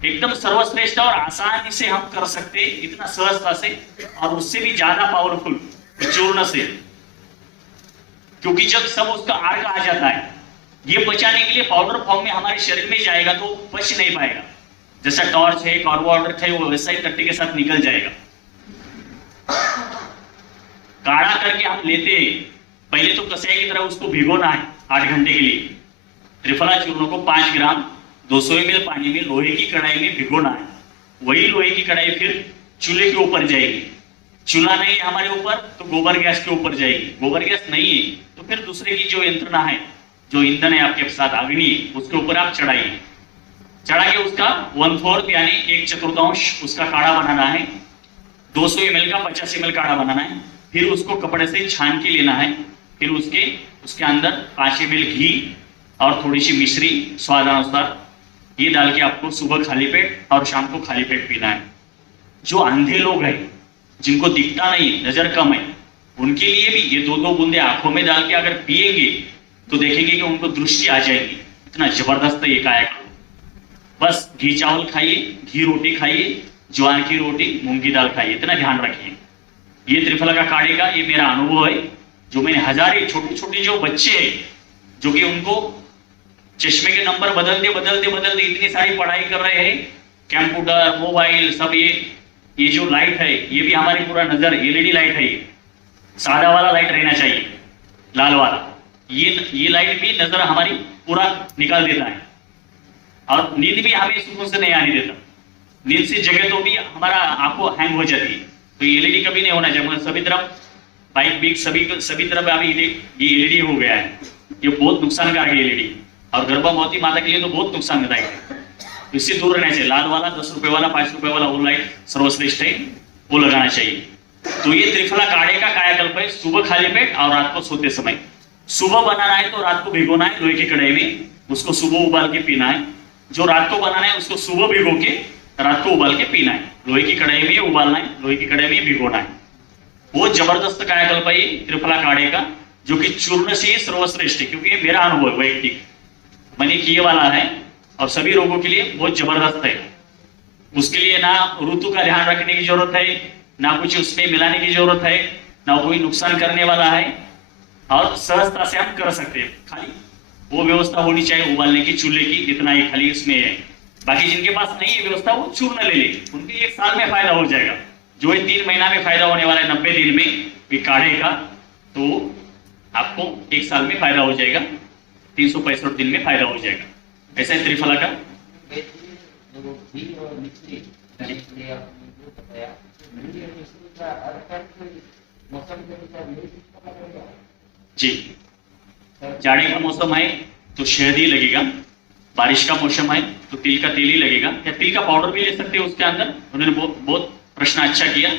एकदम सर्वश्रेष्ठ और आसानी से हम कर सकते, इतना सहजता से, और उससे भी ज्यादा पावरफुल चूर्ण से, क्योंकि जब सब उसका आर्क आ जाता है, ये पचाने के लिए पाउडर फॉर्म में हमारे शरीर में जाएगा तो पच नहीं पाएगा। जैसा टॉर्च है, कार्बोहाइड्रेट है, वो वैसा ही टट्टी के साथ निकल जाएगा। काढ़ा करके हम लेते हैं, पहले तो कसाई की तरह उसको भिगोना है 8 घंटे के लिए। त्रिफला चूर्ण को 5 ग्राम 200 ml पानी में लोहे की कढ़ाई में भिगोना है। वही लोहे की कढ़ाई फिर चूल्हे के ऊपर जाएगी। चूल्हा नहीं है हमारे ऊपर तो गोबर गैस के ऊपर जाएगी। गोबर गैस नहीं है तो फिर दूसरे की जो यंत्रणा है, जो ईंधन है आपके साथ, अग्नि, उसके ऊपर आप चढ़ाइए। चढ़ा के उसका 1/4 यानी 1/4 उसका काढ़ा बनाना है। 200 ml का 50 ml काढ़ा बनाना है। फिर उसको कपड़े से छान के लेना है। फिर उसके अंदर 5 ml घी और थोड़ी सी मिश्री स्वादानुसार, ये डाल के आपको सुबह खाली पेट और शाम को खाली पेट पीना है। जो अंधे लोग हैं, जिनको दिखता नहीं, नजर कम है, उनके लिए भी ये 2-2 बूंदे आंखों में डाल के अगर पिएंगे तो देखेंगे कि उनको दृष्टि आ जाएगी। इतना जबरदस्त है ये कायाकल्प। बस घी चावल खाइए, घी रोटी खाइए, ज्वार की रोटी, मूंग की दाल खाइए, इतना ध्यान रखिए। ये त्रिफला का काढ़े का ये मेरा अनुभव है, जो मैंने हजारे छोटे छोटे जो बच्चे हैं, जो कि उनको चश्मे के नंबर बदलते बदलते बदलते इतनी सारी पढ़ाई कर रहे हैं, कंप्यूटर, मोबाइल, सब ये जो लाइट है, ये भी हमारी पूरा नजर, एलईडी लाइट है, ये सादा वाला लाइट रहना चाहिए, लाल वाला। ये लाइट भी नजर हमारी पूरा निकाल देता है, और नींद भी हमें सुकून से नहीं आने देता। नींद से जगह तो भी हमारा आंखों हैंग हो जाती है। तो एलईडी कभी नहीं होना चाहिए। सभी तरफ बाइक बिक सभी तरफ अभी ये एलईडी हो गया है। ये बहुत नुकसानकारक है एलईडी, और गर्भवती माता के लिए तो बहुत नुकसानदायक है। इससे दूर रहना चाहिए। लाल वाला, 10 रुपए वाला, 5 रुपए वाला वो लाइट सर्वश्रेष्ठ है, वो लगाना चाहिए। तो ये त्रिफला काढ़े का कायाकल्प है, सुबह खाली पेट और रात को सोते समय। सुबह बनाना है तो रात को भिगोना है लोहे की कढ़ाई में, उसको सुबह उबाल के पीना है। जो रात को बनाना है उसको सुबह भिगो के रात को उबाल के पीना है। लोहे की कढ़ाई में उबालना है, लोहे की कढ़ाई में भिगोना है। बहुत जबरदस्त कायाकल्प है ये त्रिफला काढ़े का, जो कि चूर्ण से ही सर्वश्रेष्ठ है, क्योंकि ये मेरा अनुभव है वैयक्तिक, मैंने किए वाला है, और सभी रोगों के लिए बहुत जबरदस्त है। उसके लिए ना ऋतु का ध्यान रखने की जरूरत है, ना कुछ उसमें मिलाने की जरूरत है, ना कोई नुकसान करने वाला है, और सहजता से हम कर सकते हैं। खाली वो व्यवस्था होनी चाहिए उबालने की, चूल्हे की, इतना ही खाली उसमें है। बाकी जिनके पास नहीं है व्यवस्था, वो चूर्ण ले ले, उनके 1 साल में फायदा हो जाएगा। जो है 3 महीना में फायदा होने वाला है 90 दिन में काढ़े का, तो आपको 1 साल में फायदा हो जाएगा। 365 दिन में फायदा हो जाएगा। ऐसा है त्रिफला का। बैच जी, जो घी और मिश्री बनाने के लिए आपने जो बताया, घी और मिश्री का अर्थ मौसम के अनुसार नहीं पता चलेगा। जी, जाड़े का मौसम है तो शहद ही लगेगा, बारिश का मौसम है तो तिल का तेल ही लगेगा, या तिल का पाउडर भी ले सकते हो उसके अंदर। उन्होंने बहुत प्रश्न अच्छा किया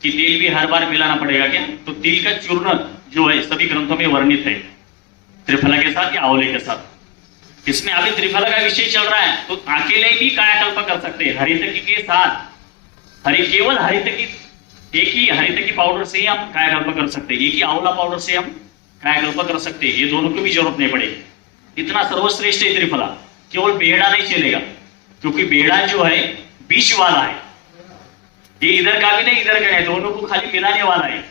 कि तेल भी हर बार मिलाना पड़ेगा क्या, तो तिल का चूर्ण जो है सभी ग्रंथों में वर्णित है त्रिफला के साथ या आंवले के साथ। इसमें अभी त्रिफला का विषय चल रहा है तो अकेले भी कायाकल्प कर सकते हैं हरितकी के साथ। केवल हरितकी, एक ही हरितकी पाउडर से ही हम कायाकल्प कर सकते हैं, एक ही आंवला पाउडर से हम कायाकल्प कर सकते हैं, ये दोनों की भी जरूरत नहीं पड़ेगी। इतना सर्वश्रेष्ठ है त्रिफला। केवल बेहड़ा नहीं चलेगा, क्योंकि बेहड़ा जो है बीच वाला है, ये इधर का भी नहीं इधर का नहीं, दोनों को खाली मिलाने वाला है।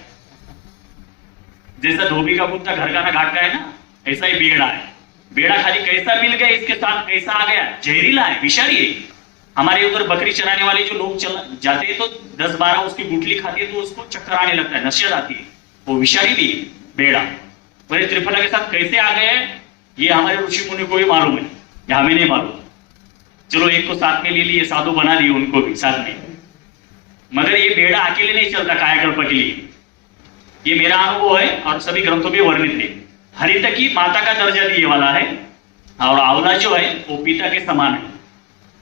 जैसा धोबी का कुत्ता घर का ना घाट का है ना, ऐसा ही बेहड़ा है। बेहड़ा खाली कैसा मिल गया इसके साथ, कैसा आ गया, जहरीला है, विषारी है। हमारे उधर बकरी चराने वाले जो लोग चल जाते हैं तो 10-12 उसकी गुठली खाती है तो उसको चक्कर आने लगता है, नशे आती है, वो विषारी भी है बेड़ा। और त्रिफला के साथ कैसे आ गए ये हमारे ऋषि मुनि को भी मालूम है, या हमें नहीं मालूम। चलो एक को साथ में ले लिए, साधु बना दिए उनको भी साथ में, मगर ये बेड़ा अकेले नहीं चलता कायाकल्प के लिए। ये मेरा अनुभव है और सभी ग्रंथों में वर्णित है। हरितकी माता का दर्जा दिए वाला है और आंवला जो है वो पिता के समान है।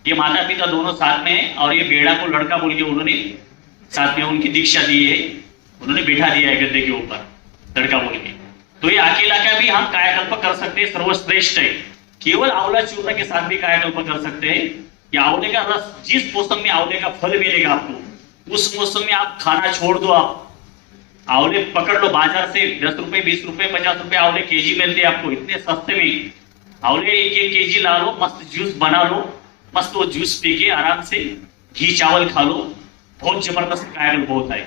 ये माता पिता दोनों साथ में है और ये बेड़ा को लड़का बोल के उन्होंने साथ में उनकी दीक्षा दी है, उन्होंने बिठा दिया है गद्दे के ऊपर लड़का बोल के। तो ये अकेला का भी हम कायाकल्प कर सकते हैं, सर्वश्रेष्ठ है। केवल आंवला चूर्ण के साथ भी कायाकल्प कर सकते हैं। या आंवले का रस, जिस मौसम में आंवले का फल मिलेगा आपको उस मौसम में आप खाना छोड़ दो। आप आंवले पकड़ लो बाजार से, 10 रुपए 20 रुपए 50 रुपए आंवले केजी मिलते हैं आपको, इतने सस्ते में आंवले 1-1 केजी ला लो, मस्त जूस बना लो, मस्त वो जूस पी के आराम से घी चावल खा लो, बहुत जबरदस्त कायाकल्प होता है,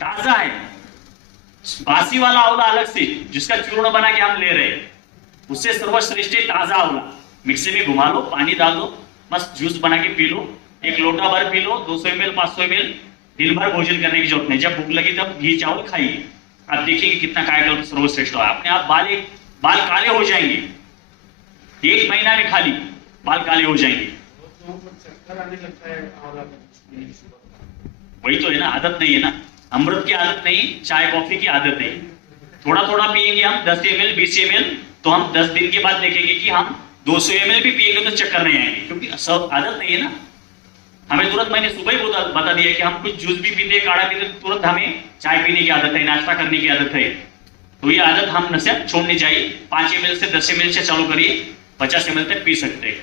ताजा है। बासी वाला आंवला अलग से जिसका चूर्ण बना के हम ले रहे हैं, उससे सर्वश्रेष्ठ है ताजा आंवला। मिक्सी में घुमा लो, पानी डाल दो, मस्त जूस बना के पी लो, 1 लोटा भर पी लो, 200 ml 500 ml। दिन भर भोजन करने की जरूरत नहीं, जब भूख लगी तब घी चावल खाइए, आप देखिए कितना कायाकल्प सर्वश्रेष्ठ है। अपने आप बाल काले हो जाएंगे, 1 महीना में खाली बाल काले हो जाएंगे। वही तो है ना, आदत नहीं है ना, अमृत की आदत नहीं, चाय कॉफी की आदत नहीं। थोड़ा थोड़ा पिएंगे हम 10 ml 20 ml, तो हम 10 दिन के बाद देखेंगे कि हम 200 ml भी पिएंगे तो चक्कर नहीं आएंगे, क्योंकि सब आदत नहीं है ना। हमें तुरंत, मैंने सुबह ही बता दिया कि हम कुछ जूस भी पीते, काढ़ा पीते, तुरंत हमें चाय पीने की आदत है, नाश्ता करने की आदत है। तो ये आदत हम नशा छोड़नी चाहिए। 5 ml से 10 ml से चालू करिए, 50 ml तक पी सकते हैं,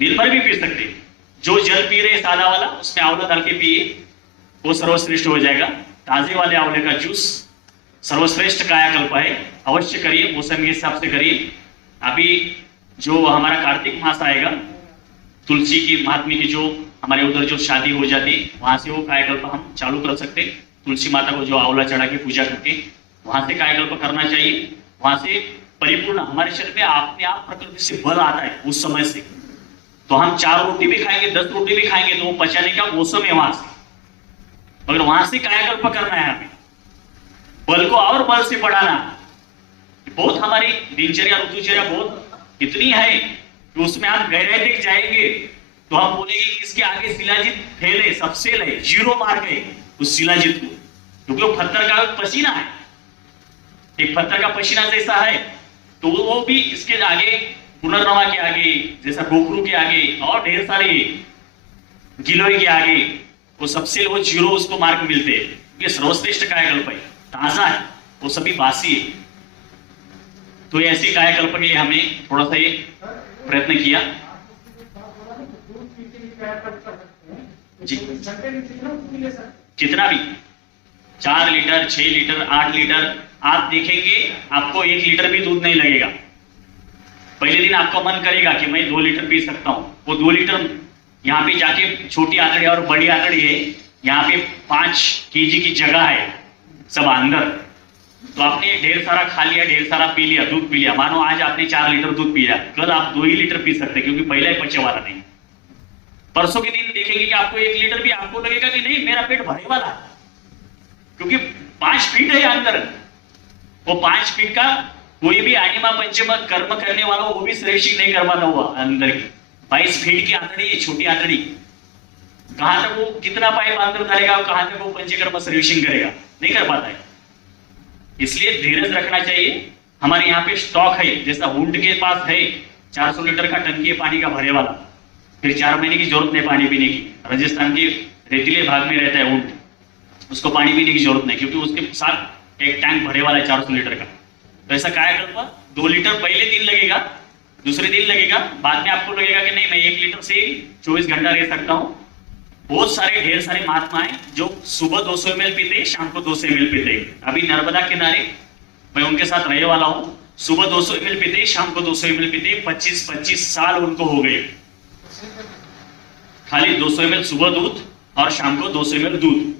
दिन भर भी पी सकते हैं। जो जल पी रहे सादा वाला, उसमें आंवला डाल के पिए, वो सर्वश्रेष्ठ हो जाएगा। ताजे वाले आंवले का जूस सर्वश्रेष्ठ कायाकल्प है, अवश्य करिए, मौसम के हिसाब से करिए। अभी जो हमारा कार्तिक मास आएगा, तुलसी की महात्म्य की जो हमारे उधर जो शादी हो जाती है, वहां से वो कायाकल्प हम चालू कर सकते हैं। तुलसी माता को जो आंवला चढ़ा के पूजा करके वहां से कायाकल्प करना चाहिए। वहां से परिपूर्ण हमारे शरीर में अपने आप प्रकृति से बल आता है उस समय से। तो हम 4 रोटी भी खाएंगे, 10 रोटी भी खाएंगे, तो वो पचाने का मौसम है वहां से, मगर वहां से कायाकल्प करना है हमें, बल को और बल से बढ़ाना। बहुत हमारी दिनचर्या ऋतुचर्या बहुत इतनी है कि उसमें हम गहराई तक जाएंगे तो हम बोलेंगे कि इसके आगे शिलाजीत फेल है, सब फेल है, 0 मार गए उस शिलाजीत को, क्योंकि वो पत्थर का पसीना है, एक पत्थर का पसीना जैसा है। तो वो भी इसके आगे, पुनर्नवा के आगे, जैसा गोखरू के आगे और ढेर सारे गिलोय के आगे, वो सबसे वो 0 उसको मार्क मिलते हैं। ये सर्वश्रेष्ठ कायाकल्प है, ताजा है, वो सभी बासी है। तो ऐसी कायाकल्प के लिए हमें थोड़ा सा ये प्रयत्न किया जी, कितना भी, 4 लीटर 6 लीटर 8 लीटर, आप देखेंगे आपको 1 लीटर भी दूध नहीं लगेगा। पहले दिन आपका मन करेगा कि मैं 2 लीटर पी सकता हूं, वो 2 लीटर यहाँ पे जाके, छोटी आंतड़ी और बड़ी आंतड़ी है, यहाँ पे 5 केजी की जगह है सब अंदर। तो आपने ढेर सारा खा लिया, ढेर सारा पी लिया, दूध पी लिया, मानो आज आपने 4 लीटर दूध पिया, कल आप 2 ही लीटर पी सकते, क्योंकि पहला ही पचे वाला नहीं। परसों के दिन देखेंगे कि आपको 1 लीटर भी, आपको लगेगा कि नहीं मेरा पेट भरे वाला, क्योंकि 5 फीट है अंदर, वो 5 फीट का कोई भी एनिमा पंचम कर्म करने वाला वो भी सर्विसिंग नहीं कर पाता हुआ अंदर की 22 फीट की आंतड़ी है, छोटी आंतड़ी, कहां तक वो कितना पाइप अंदर डालेगा और कहां तक वो पंचकर्म सर्विसिंग करेगा, नहीं कर पाता है। इसलिए धीरज रखना चाहिए। हमारे यहाँ पे स्टॉक है, जैसा हुंड के पास है 400 लीटर का टंकी है पानी का भरे वाला, फिर 4 महीने की जरूरत नहीं पानी पीने की। राजस्थान के रेतीले भाग में रहता है हुंड, उसको पानी पीने की जरूरत नहीं, क्योंकि उसके साथ एक टैंक भरे वाला है 400 लीटर का। तो ऐसा क्या करता, 2 लीटर पहले दिन लगेगा, दूसरे दिन लगेगा, बाद में आपको लगेगा कि नहीं मैं 1 लीटर से 24 घंटा रह सकता हूँ। बहुत सारे ढेर सारे महात्मा हैं जो सुबह 200 ml पीते, शाम को 200 ml पीते। अभी नर्मदा किनारे मैं उनके साथ रहने वाला हूँ, सुबह 200 ml पीते, शाम को 200 ml पीते, 25 साल उनको हो गए। खाली 200 ml सुबह दूध और शाम को 200 ml दूध।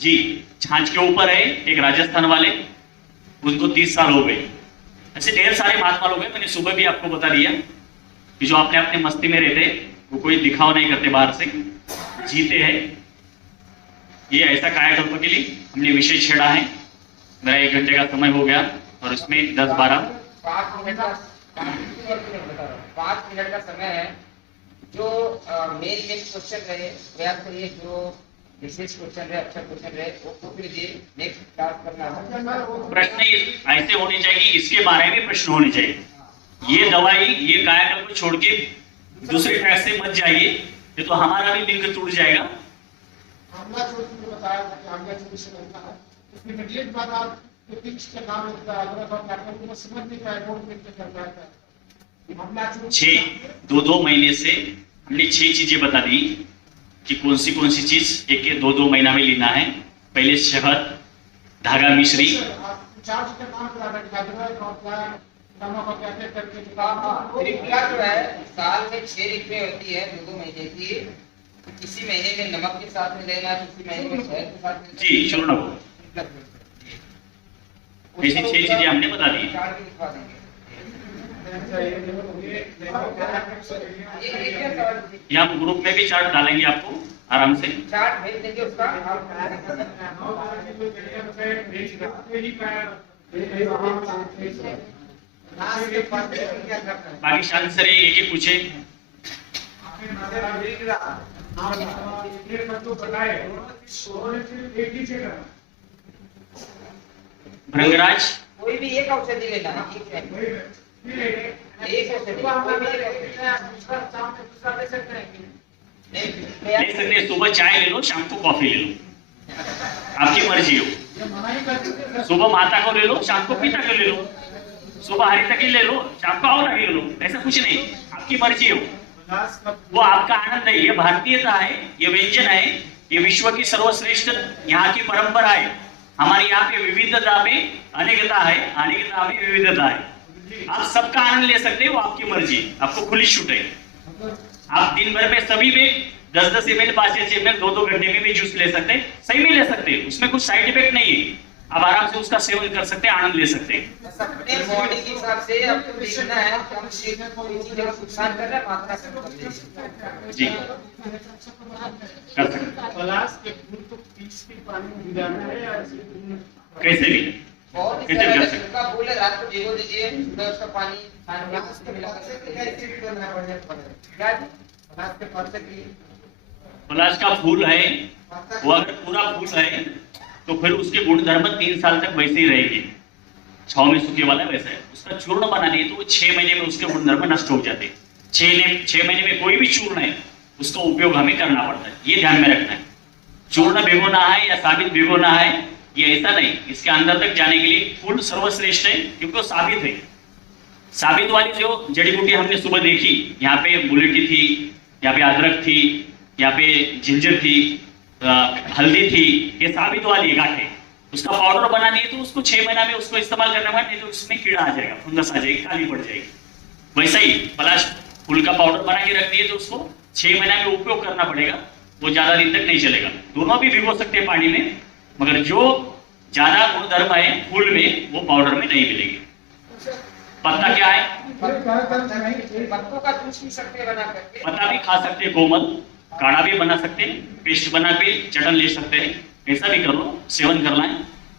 जी, छाछ के ऊपर है एक राजस्थान वाले, उनको 30 साल हो गए। ऐसे ढेर सारे महात्मा लोग हैं, मैंने सुबह भी आपको बता दिया कि जो अपने अपने मस्ती में रहते, वो कोई दिखावा नहीं करते, बाहर से जीते हैं। ये ऐसा कायाकल्प के लिए हमने विषय छेड़ा है। मेरा 1 घंटे का समय हो गया और उसमें 10-12 5 मिनट का समय है। जो मेन क्वेश्चन रहे प्रयास करिए, जो विशेष क्वेश्चन रहे, अच्छा क्वेश्चन रहे वो पूछ लीजिए, नेक्स्ट टास्क करना है। प्रश्न ऐसे होने चाहिए, इसके बारे में प्रश्न होने चाहिए। ये दवाई, ये कायाकल्प छोड़ के दूसरे ट्रैक से मत जाइए, ये तो हमारा भी लिंक टूट जाएगा। छह 2-2 महीने से हमने 6 चीजें बता दी कि कौन सी चीज 1-2 महीना में लेना है। पहले शहद, धागा मिश्री, जो है साल में 6 रिक्तियाँ होती है 2-2 महीने की। किसी महीने में नमक के साथ में लेना, किसी महीने में शहद के साथ में। जी, चूर्ण को ऐसी 6 चीजें हमने बता दी। ये हम ग्रुप में भी चार्ट डालेंगे आपको आराम से। चार्ट भेज देंगे उसका। बाकी शांत से रहिए, एक पूछे। भृंगराज, कोई भी एक औषधि लेना है, एक औषधि ले सकते, सुबह चाय ले लो, शाम को कॉफी ले लो, आपकी मर्जी हो। सुबह माता को ले लो, शाम को पिता को ले लो, सुबह हरी तकी ले लो, शाम को और ले लो, ऐसा कुछ नहीं, आपकी मर्जी हो। वो आपका आनंद है, ये भारतीयता है, ये व्यंजन है, ये विश्व की सर्वश्रेष्ठ यहाँ की परंपरा है। हमारे यहाँ पे विविधता में अनेकता है, अनेकता में विविधता है। आप सबका आनंद ले सकते हो, आपकी मर्जी, आपको खुली छूट है। आप दिन भर में सभी में 10-10 ml, 5-6 ml, 2-2 घंटे में भी जूस ले सकते हैं, सही में ले सकते हैं, उसमें कुछ साइड इफेक्ट नहीं है। आप आराम से उसका सेवन कर सकते हैं, आनंद ले सकते हैं। अपने बॉडी के हिसाब से आपको देखना है कौन सी चीज नुकसान कर रहा है, मात्रा से जी कर सकते हैं। पलाश के फूल को पीस के पानी में भिगाना है या कैसे भी बहुत कैसे भी कर सकते हैं। उसका फूल है, रात को भिगो दीजिए, सुबह उसका पानी खाने में उसको मिला सकते हैं। पलाश के पत्ते की पलाश का फूल है, वो अगर पूरा फूल है तो फिर उसके गुण धर्म 3 साल तक वैसे ही रहेंगे। छाव में सूखे वाला वैसा है। उसका चूर्ण बनाने है तो वो 6 महीने में उसके गुण धर्म नष्ट हो जाते हैं। 6 महीने में कोई भी चूर्ण है उसका उपयोग हमें करना पड़ता है, ये ध्यान में रखना है। चूर्ण भिगोना है या साबित भिगोना है ये ऐसा नहीं, इसके अंदर तक जाने के लिए फूल सर्वश्रेष्ठ है क्योंकि वो साबित है। साबित वाली जो जड़ी बूटी हमने सुबह देखी, यहाँ पे मुलेठी थी, यहाँ पे अदरक थी, यहाँ पे जिंजर थी, हल्दी थी, ये साबित वाली गांठें, उसका पाउडर बनानी है तो उसको 6 महीना में उसको इस्तेमाल करना है, नहीं तो उसमें कीड़ा आ जाएगा, फंगस आ जाएगी, काली पड़ जाएगी। वैसा ही पलाश फूल का पाउडर बना के रखनी है तो उसको 6 महीना में उपयोग करना पड़ेगा, वो ज्यादा दिन तक नहीं चलेगा। दोनों भी भिगो सकते हैं पानी में, मगर जो ज्यादा गुणधर्म है फूल में वो पाउडर में नहीं मिलेगी। पत्ता क्या है? पत्तों का जूस पी सकते हैं बना करके, पत्ता भी खा सकते हैं, कोमल काढ़ा भी बना सकते हैं, पेस्ट बना के चटन ले सकते हैं, ऐसा भी कर लो, सेवन करना है।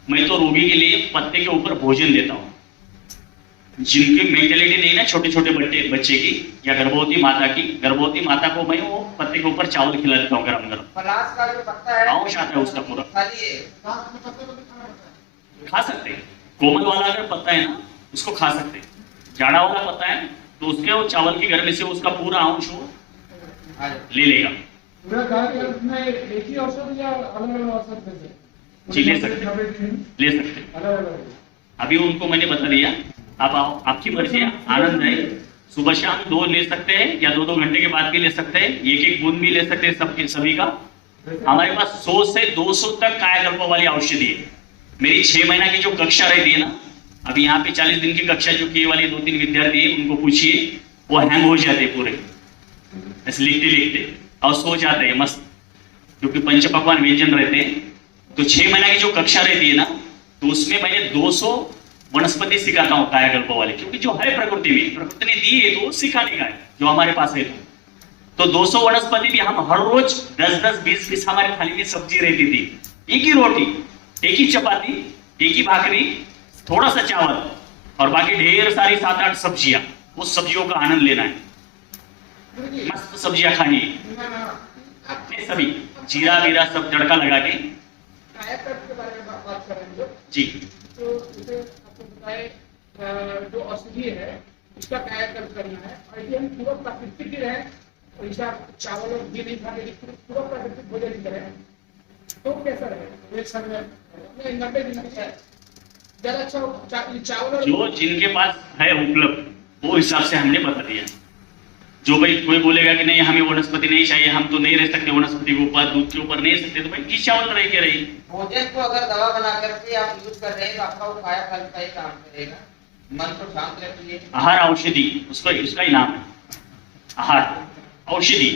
मैं तो रोगी के लिए पत्ते के ऊपर भोजन देता हूँ। जिनकी मेंटेलिटी नहीं ना छोटे छोटे बच्चे की या गर्भवती माता को मैं वो पत्ते के ऊपर चावल खिला देता हूँ गरम गरम। पलाश का जो पत्ता है अंश आता है उसका पूरा, खाली है। खा सकते हैं। कोमल वाला अगर पत्ता है ना उसको खा सकते हैं। जाड़ा वाला पत्ता है तो उसके वो चावल की गर्मी से उसका पूरा अंश वो ले लेगा। पूरा गाय में एक ही औषध या अलग अलग औषध देते हैं? जी ले सकते हैं, ले सकते हैं। अलग अलग। अभी उनको मैंने बता दिया, आप आओ, आपकी मर्जी है, आनंद है। सुबह शाम 2 ले सकते हैं या 2-2 घंटे के बाद भी ले सकते हैं, एक बूंद भी ले सकते हैं सबके सभी का। हमारे पास 100 से 200 तक कायाकल्प वाली औषधि है। मेरी 6 महीना की जो कक्षा रहती है ना, अभी यहाँ पे 40 दिन की कक्षा जो की वाली 2-3 विद्यार्थी है उनको पूछिए, वो हैंग हो जाते पूरे ऐसे लिखते लिखते और सो जाते हैं मस्त, क्योंकि पंच पकवान व्यंजन रहते हैं। तो 6 महीना की जो कक्षा रहती है ना, तो उसमें मैंने 200 वनस्पति सिखाता हूँ कायाकल्प वाले, क्योंकि जो है प्रकृति में, प्रकृति ने दी है तो सिखाने का है जो हमारे पास है। तो 200 वनस्पति भी हम हर रोज 10-10, 20-20 हमारी थाली में सब्जी रहती थी। एक ही रोटी, एक ही चपाती, एक ही भाकरी, थोड़ा सा चावल और बाकी ढेर सारी 7-8 सब्जियां। उस सब्जियों का आनंद लेना है, मस्त सब्जियां खानी है। सभी जीरा वीरा सब तड़का लगा के। कायाकल्प के बारे में बात करेंगे जी, तो इसे आपको बताए जो औषधि है उसका कायाकल्प करना है, और यदि हम पूरा प्राकृतिक ही रहे, और ऐसा चावल और घी नहीं खाने की पूरा प्राकृतिक भोजन ही करें तो कैसा रहेगा? एक समय 90 दिन की ज्यादा अच्छा चावल और जो जिनके पास है उपलब्ध वो हिसाब से हमने बता दिया। जो भाई कोई बोलेगा कि नहीं हमें वनस्पति नहीं चाहिए, हम तो नहीं रह सकते वनस्पति के ऊपर, दूध के ऊपर नहीं सकते, तो भाई घी चावल रह के रही। भोजन को अगर दवा बना करके आप यूज कर रहे हैं तो आपका वो कायाकल्प का ही काम करेगा। मन को शांत रखिए। आहार औषधि उसका ही नाम है, आहार औषधि।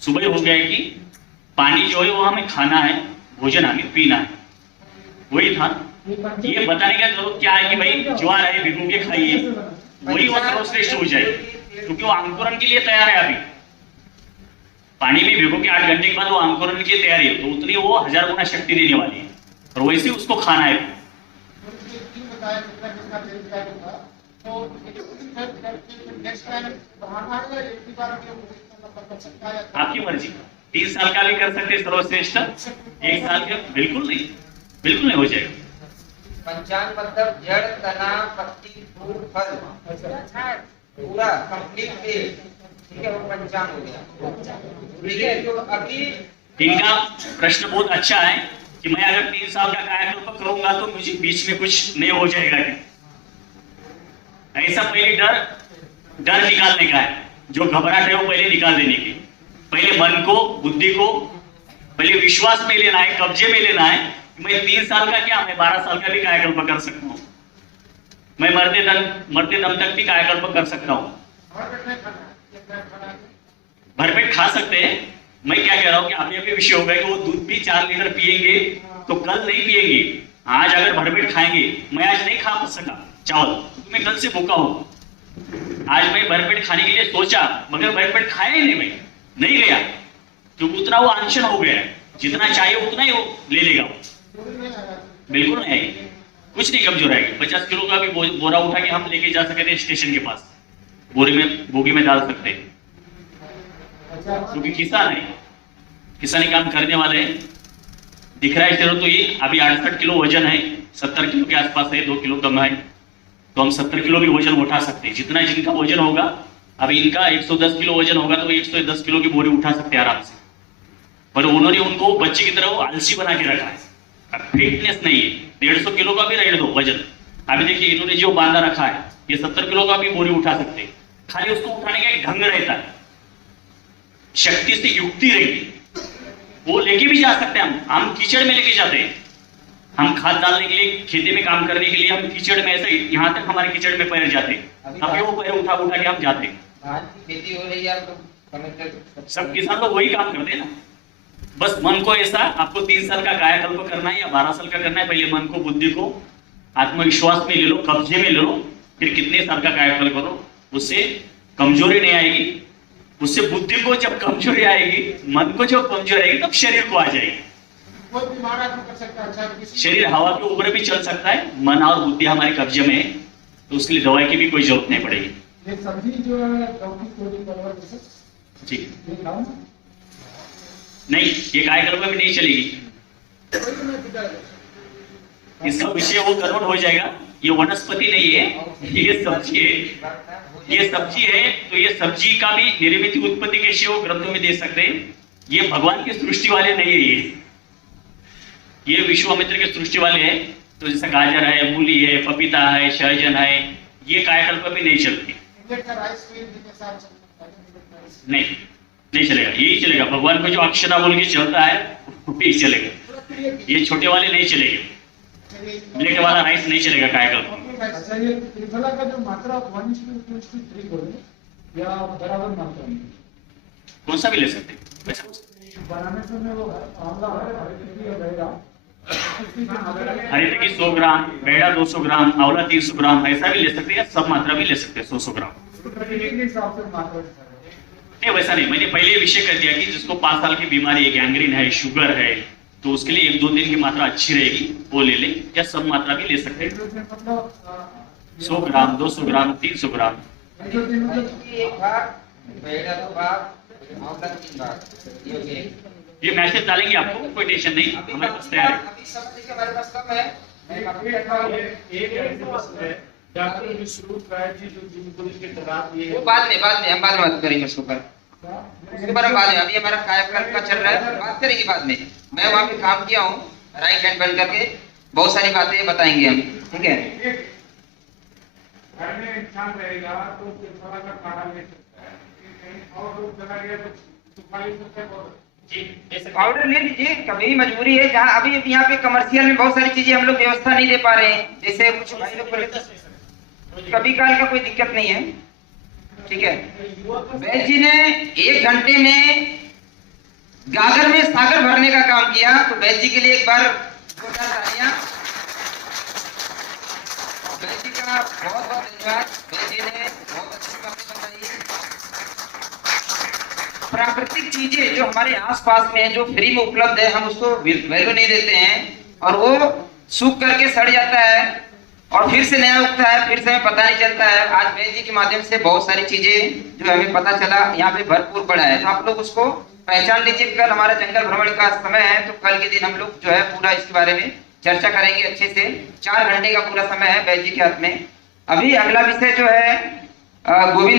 सुबह हो गया कि पानी जो है वो हमें खाना है, भोजन हमें पीना है, वही था। ये बताने का जरूरत क्या है कि भाई ज्वार है भिगो के खाइए, वही वो सर्वश्रेष्ठ हो जाए, क्योंकि वो अंकुरण के लिए तैयार है। अभी पानी में भिगो के 8 घंटे के बाद वो अंकुरण के लिए तैयार है, तो उतनी वो 1000 गुना शक्ति देने वाली है, और वैसे उसको खाना है। आपकी मर्जी, 3 साल का भी कर सकते हैं सर्वश्रेष्ठ, 1 साल का बिल्कुल नहीं हो जाएगा। पंचांग मतलब जड़, तना, पत्ती, फूल, फल, पूरा कंप्लीट पेड़, ठीक है, वो पंचांग हो गया। ठीक है, तो अभी इनका प्रश्न बहुत अच्छा है कि मैं अगर 3 साल का कायाकल्प करूंगा तो मुझे बीच में कुछ नहीं हो जाएगा क्या? ऐसा पहले डर निकालने का है, जो घबराहट है वो पहले निकाल देने की। पहले मन को, बुद्धि को पहले विश्वास में लेना है, कब्जे में लेना है। मैं 3 साल का क्या, मैं 12 साल का भी कायाकल्प कर सकता हूँ, मैं मरते दम तक भी कायाकल्प कर सकता हूँ। भरपेट खा सकते हैं। मैं क्या कह रहा हूँ कि अभी विषय होगा कि वो दूध भी 4 लीटर पिएंगे तो कल नहीं पिएंगे। आज अगर भरपेट खाएंगे, मैं आज नहीं खा सका चावल क्योंकि मैं कल से भूखा हूँ। आज मैं भरपेट खाने के लिए सोचा, मगर भरपेट खाया ही नहीं, मैं नहीं गया, क्योंकि उतना वो अनशन हो गया है, जितना चाहिए उतना ही वो ले लेगा। बिल्कुल नहीं आएगी, कुछ नहीं कमजोर आएगी। 50 किलो का भी बोरा उठा के हम लेके जा सकते हैं स्टेशन के पास, बोगी में डाल सकते हैं, क्योंकि किसान है, किसानी काम करने वाले हैं। दिख रहा है चलो, तो ये अभी 68 किलो वजन है, 70 किलो के आसपास है, 2 किलो कम है, तो हम 70 किलो भी वजन उठा सकते हैं। जितना जिनका वजन होगा, अभी इनका 110 किलो वजन होगा तो 110 किलो की बोरी उठा सकते हैं आराम से। पर उन्होंने उनको बच्चे की तरह आलसी बना के रखा है, फिटनेस नहीं है। 150 किलो का भी रह दो वजन। अभी देखिए इन्होंने जो बांधा रखा है, ये 70 किलो का भी बोरी उठा सकते हैं, खाली उसको उठाने का एक ढंग रहता है, शक्ति से युक्ति रहेगी, वो लेके भी जा सकते हैं। हम कीचड़ में लेके जाते हैं, हम खाद डालने के लिए, खेती में काम करने के लिए हम कीचड़ में, ऐसे यहाँ तक हमारे कीचड़ में पैर जाते हैं, अभी वो पैर उठा के हम जाते हैं। धान की खेती हो रही है, तो सब किसान लोग वही काम करते हैं ना। बस मन को ऐसा, आपको 3 साल का कायाकल्प करना है या 12 साल का करना है, पहले मन को, बुद्धि को आत्मविश्वास में ले लो, कब्जे में ले लो, फिर कितने साल का कायाकल्प करो, उससे कमजोरी नहीं आएगी। उससे बुद्धि को जब कमजोरी आएगी, मन को जब कमजोरी आएगी, तब शरीर को आ जाएगी। कोई भी महाराज कर सकता है। अच्छा किसी शरीर हवा के ऊपर भी चल सकता है, मन और बुद्धि हमारे कब्जे में है, तो उसके लिए दवाई की भी कोई जरूरत नहीं पड़ेगी। ये सब्जी जो है लौकी तोरी परवल जैसे जी ये खाओ ना, नहीं, ये कायाकल्प में नहीं चलेगी, कोई तो मैं बिगाड़ इसका विषय वो कन्वर्ट हो जाएगा। ये वनस्पति नहीं है, ये सब्जी है, ये सब्जी है। तो ये सब्जी का भी निर्मित उत्पत्ति कैसे हो ग्रंथों में दे सकते हैं। ये भगवान की सृष्टि वाले नहीं है, ये विश्वामित्र के सृष्टि वाले हैं। तो जैसा गाजर है, मूली है, पपीता है, सहजन है, ये कायाकल्प में नहीं चलती, इंडियन का राइस भी के साथ चलता है। नहीं नहीं चलेगा, यही चलेगा। भगवान को जो अक्षरा बोल के चलता है वही चलेगा, ये छोटे वाले नहीं चलेंगे, मिलेट वाला राइस नहीं चलेगा कायाकल्प। अच्छा ये त्रिफला का जो मात्रा 1:2:3 बोले या बराबर मात्रा में कौन सा भी ले सकते हैं वैसा। बनाने समय वो आंवला है हरी तिथि या बेड़ा हरी तिथि 100 ग्राम, बेड़ा 200 ग्राम, आंवला 300 ग्राम, ऐसा भी ले सकते हैं या सब मात्रा भी ले सकते हैं 100 ग्राम। के हिसाब से मात्रा नहीं वैसा नहीं, मैंने पहले विषय कर दिया कि जिसको 5 साल की बीमारी है, गैंग्रीन है, शुगर है, तो उसके लिए 1-2 दिन की मात्रा अच्छी रहेगी, वो ले ले, या सब मात्रा भी ले सकते हैं, मतलब 100 ग्राम, 200 ग्राम, 300 ग्राम। एक भाग, बेड़ा 2 भाग, आंवला 3 भाग, ये हो गया। ये मैसेज डालेंगे आपको, कोई टेंशन नहीं, हमारे पास तैयार है। अभी समय के हमारे पास कम है। डॉक्टर विश्वरूप राय जी जो जिनको के तदाद ये वो बाद में हम बाद में बात करेंगे उसके ऊपर। उसके बारे में बाद में, अभी हमारा कायाकल्प का चल रहा है, बात करेंगे बाद में। मैं वहाँ पे काम किया हूँ राइट हैंड बन करके, बहुत सारी बातें बताएंगे हम, ठीक है। घर में इंसान रहेगा तो त्रिफला का काढ़ा ले सकता है, कहीं और लोग चला गया तो सुपारी सबसे पाउडर ले लीजिए, कभी भी मजबूरी है। जहाँ अभी यहाँ पे कमर्शियल में बहुत सारी चीजें हम लोग व्यवस्था नहीं दे पा रहे हैं, जैसे कुछ भाई लोग बोले कभी काल का कोई दिक्कत नहीं है, ठीक है। वैद्य जी ने 1 घंटे में गागर में सागर भरने का काम किया, तो वैद्य जी के लिए एक बार 2 तालियां। वैद्य जी का बहुत बहुत धन्यवाद, वैद्य जी ने बहुत अच्छी बातें बताई। प्राकृतिक चीजें जो हमारे आसपास में है, जो फ्री में उपलब्ध है, हम उसको वैल्यू नहीं देते हैं और वो सूख करके सड़ जाता है और फिर से नया उगता है, फिर से हमें पता नहीं चलता है। आज वैद्य जी के माध्यम से बहुत सारी चीजें जो हमें पता चला यहाँ पे भरपूर पड़ा है, तो आप लोग उसको पहचान लीजिए। कल हमारा जंगल भ्रमण का समय है, तो कल के दिन हम लोग जो है पूरा इसके बारे में चर्चा करेंगे अच्छे से। 4 घंटे का पूरा समय है वैद्य जी के हाथ में। अभी अगला विषय जो है गोविंद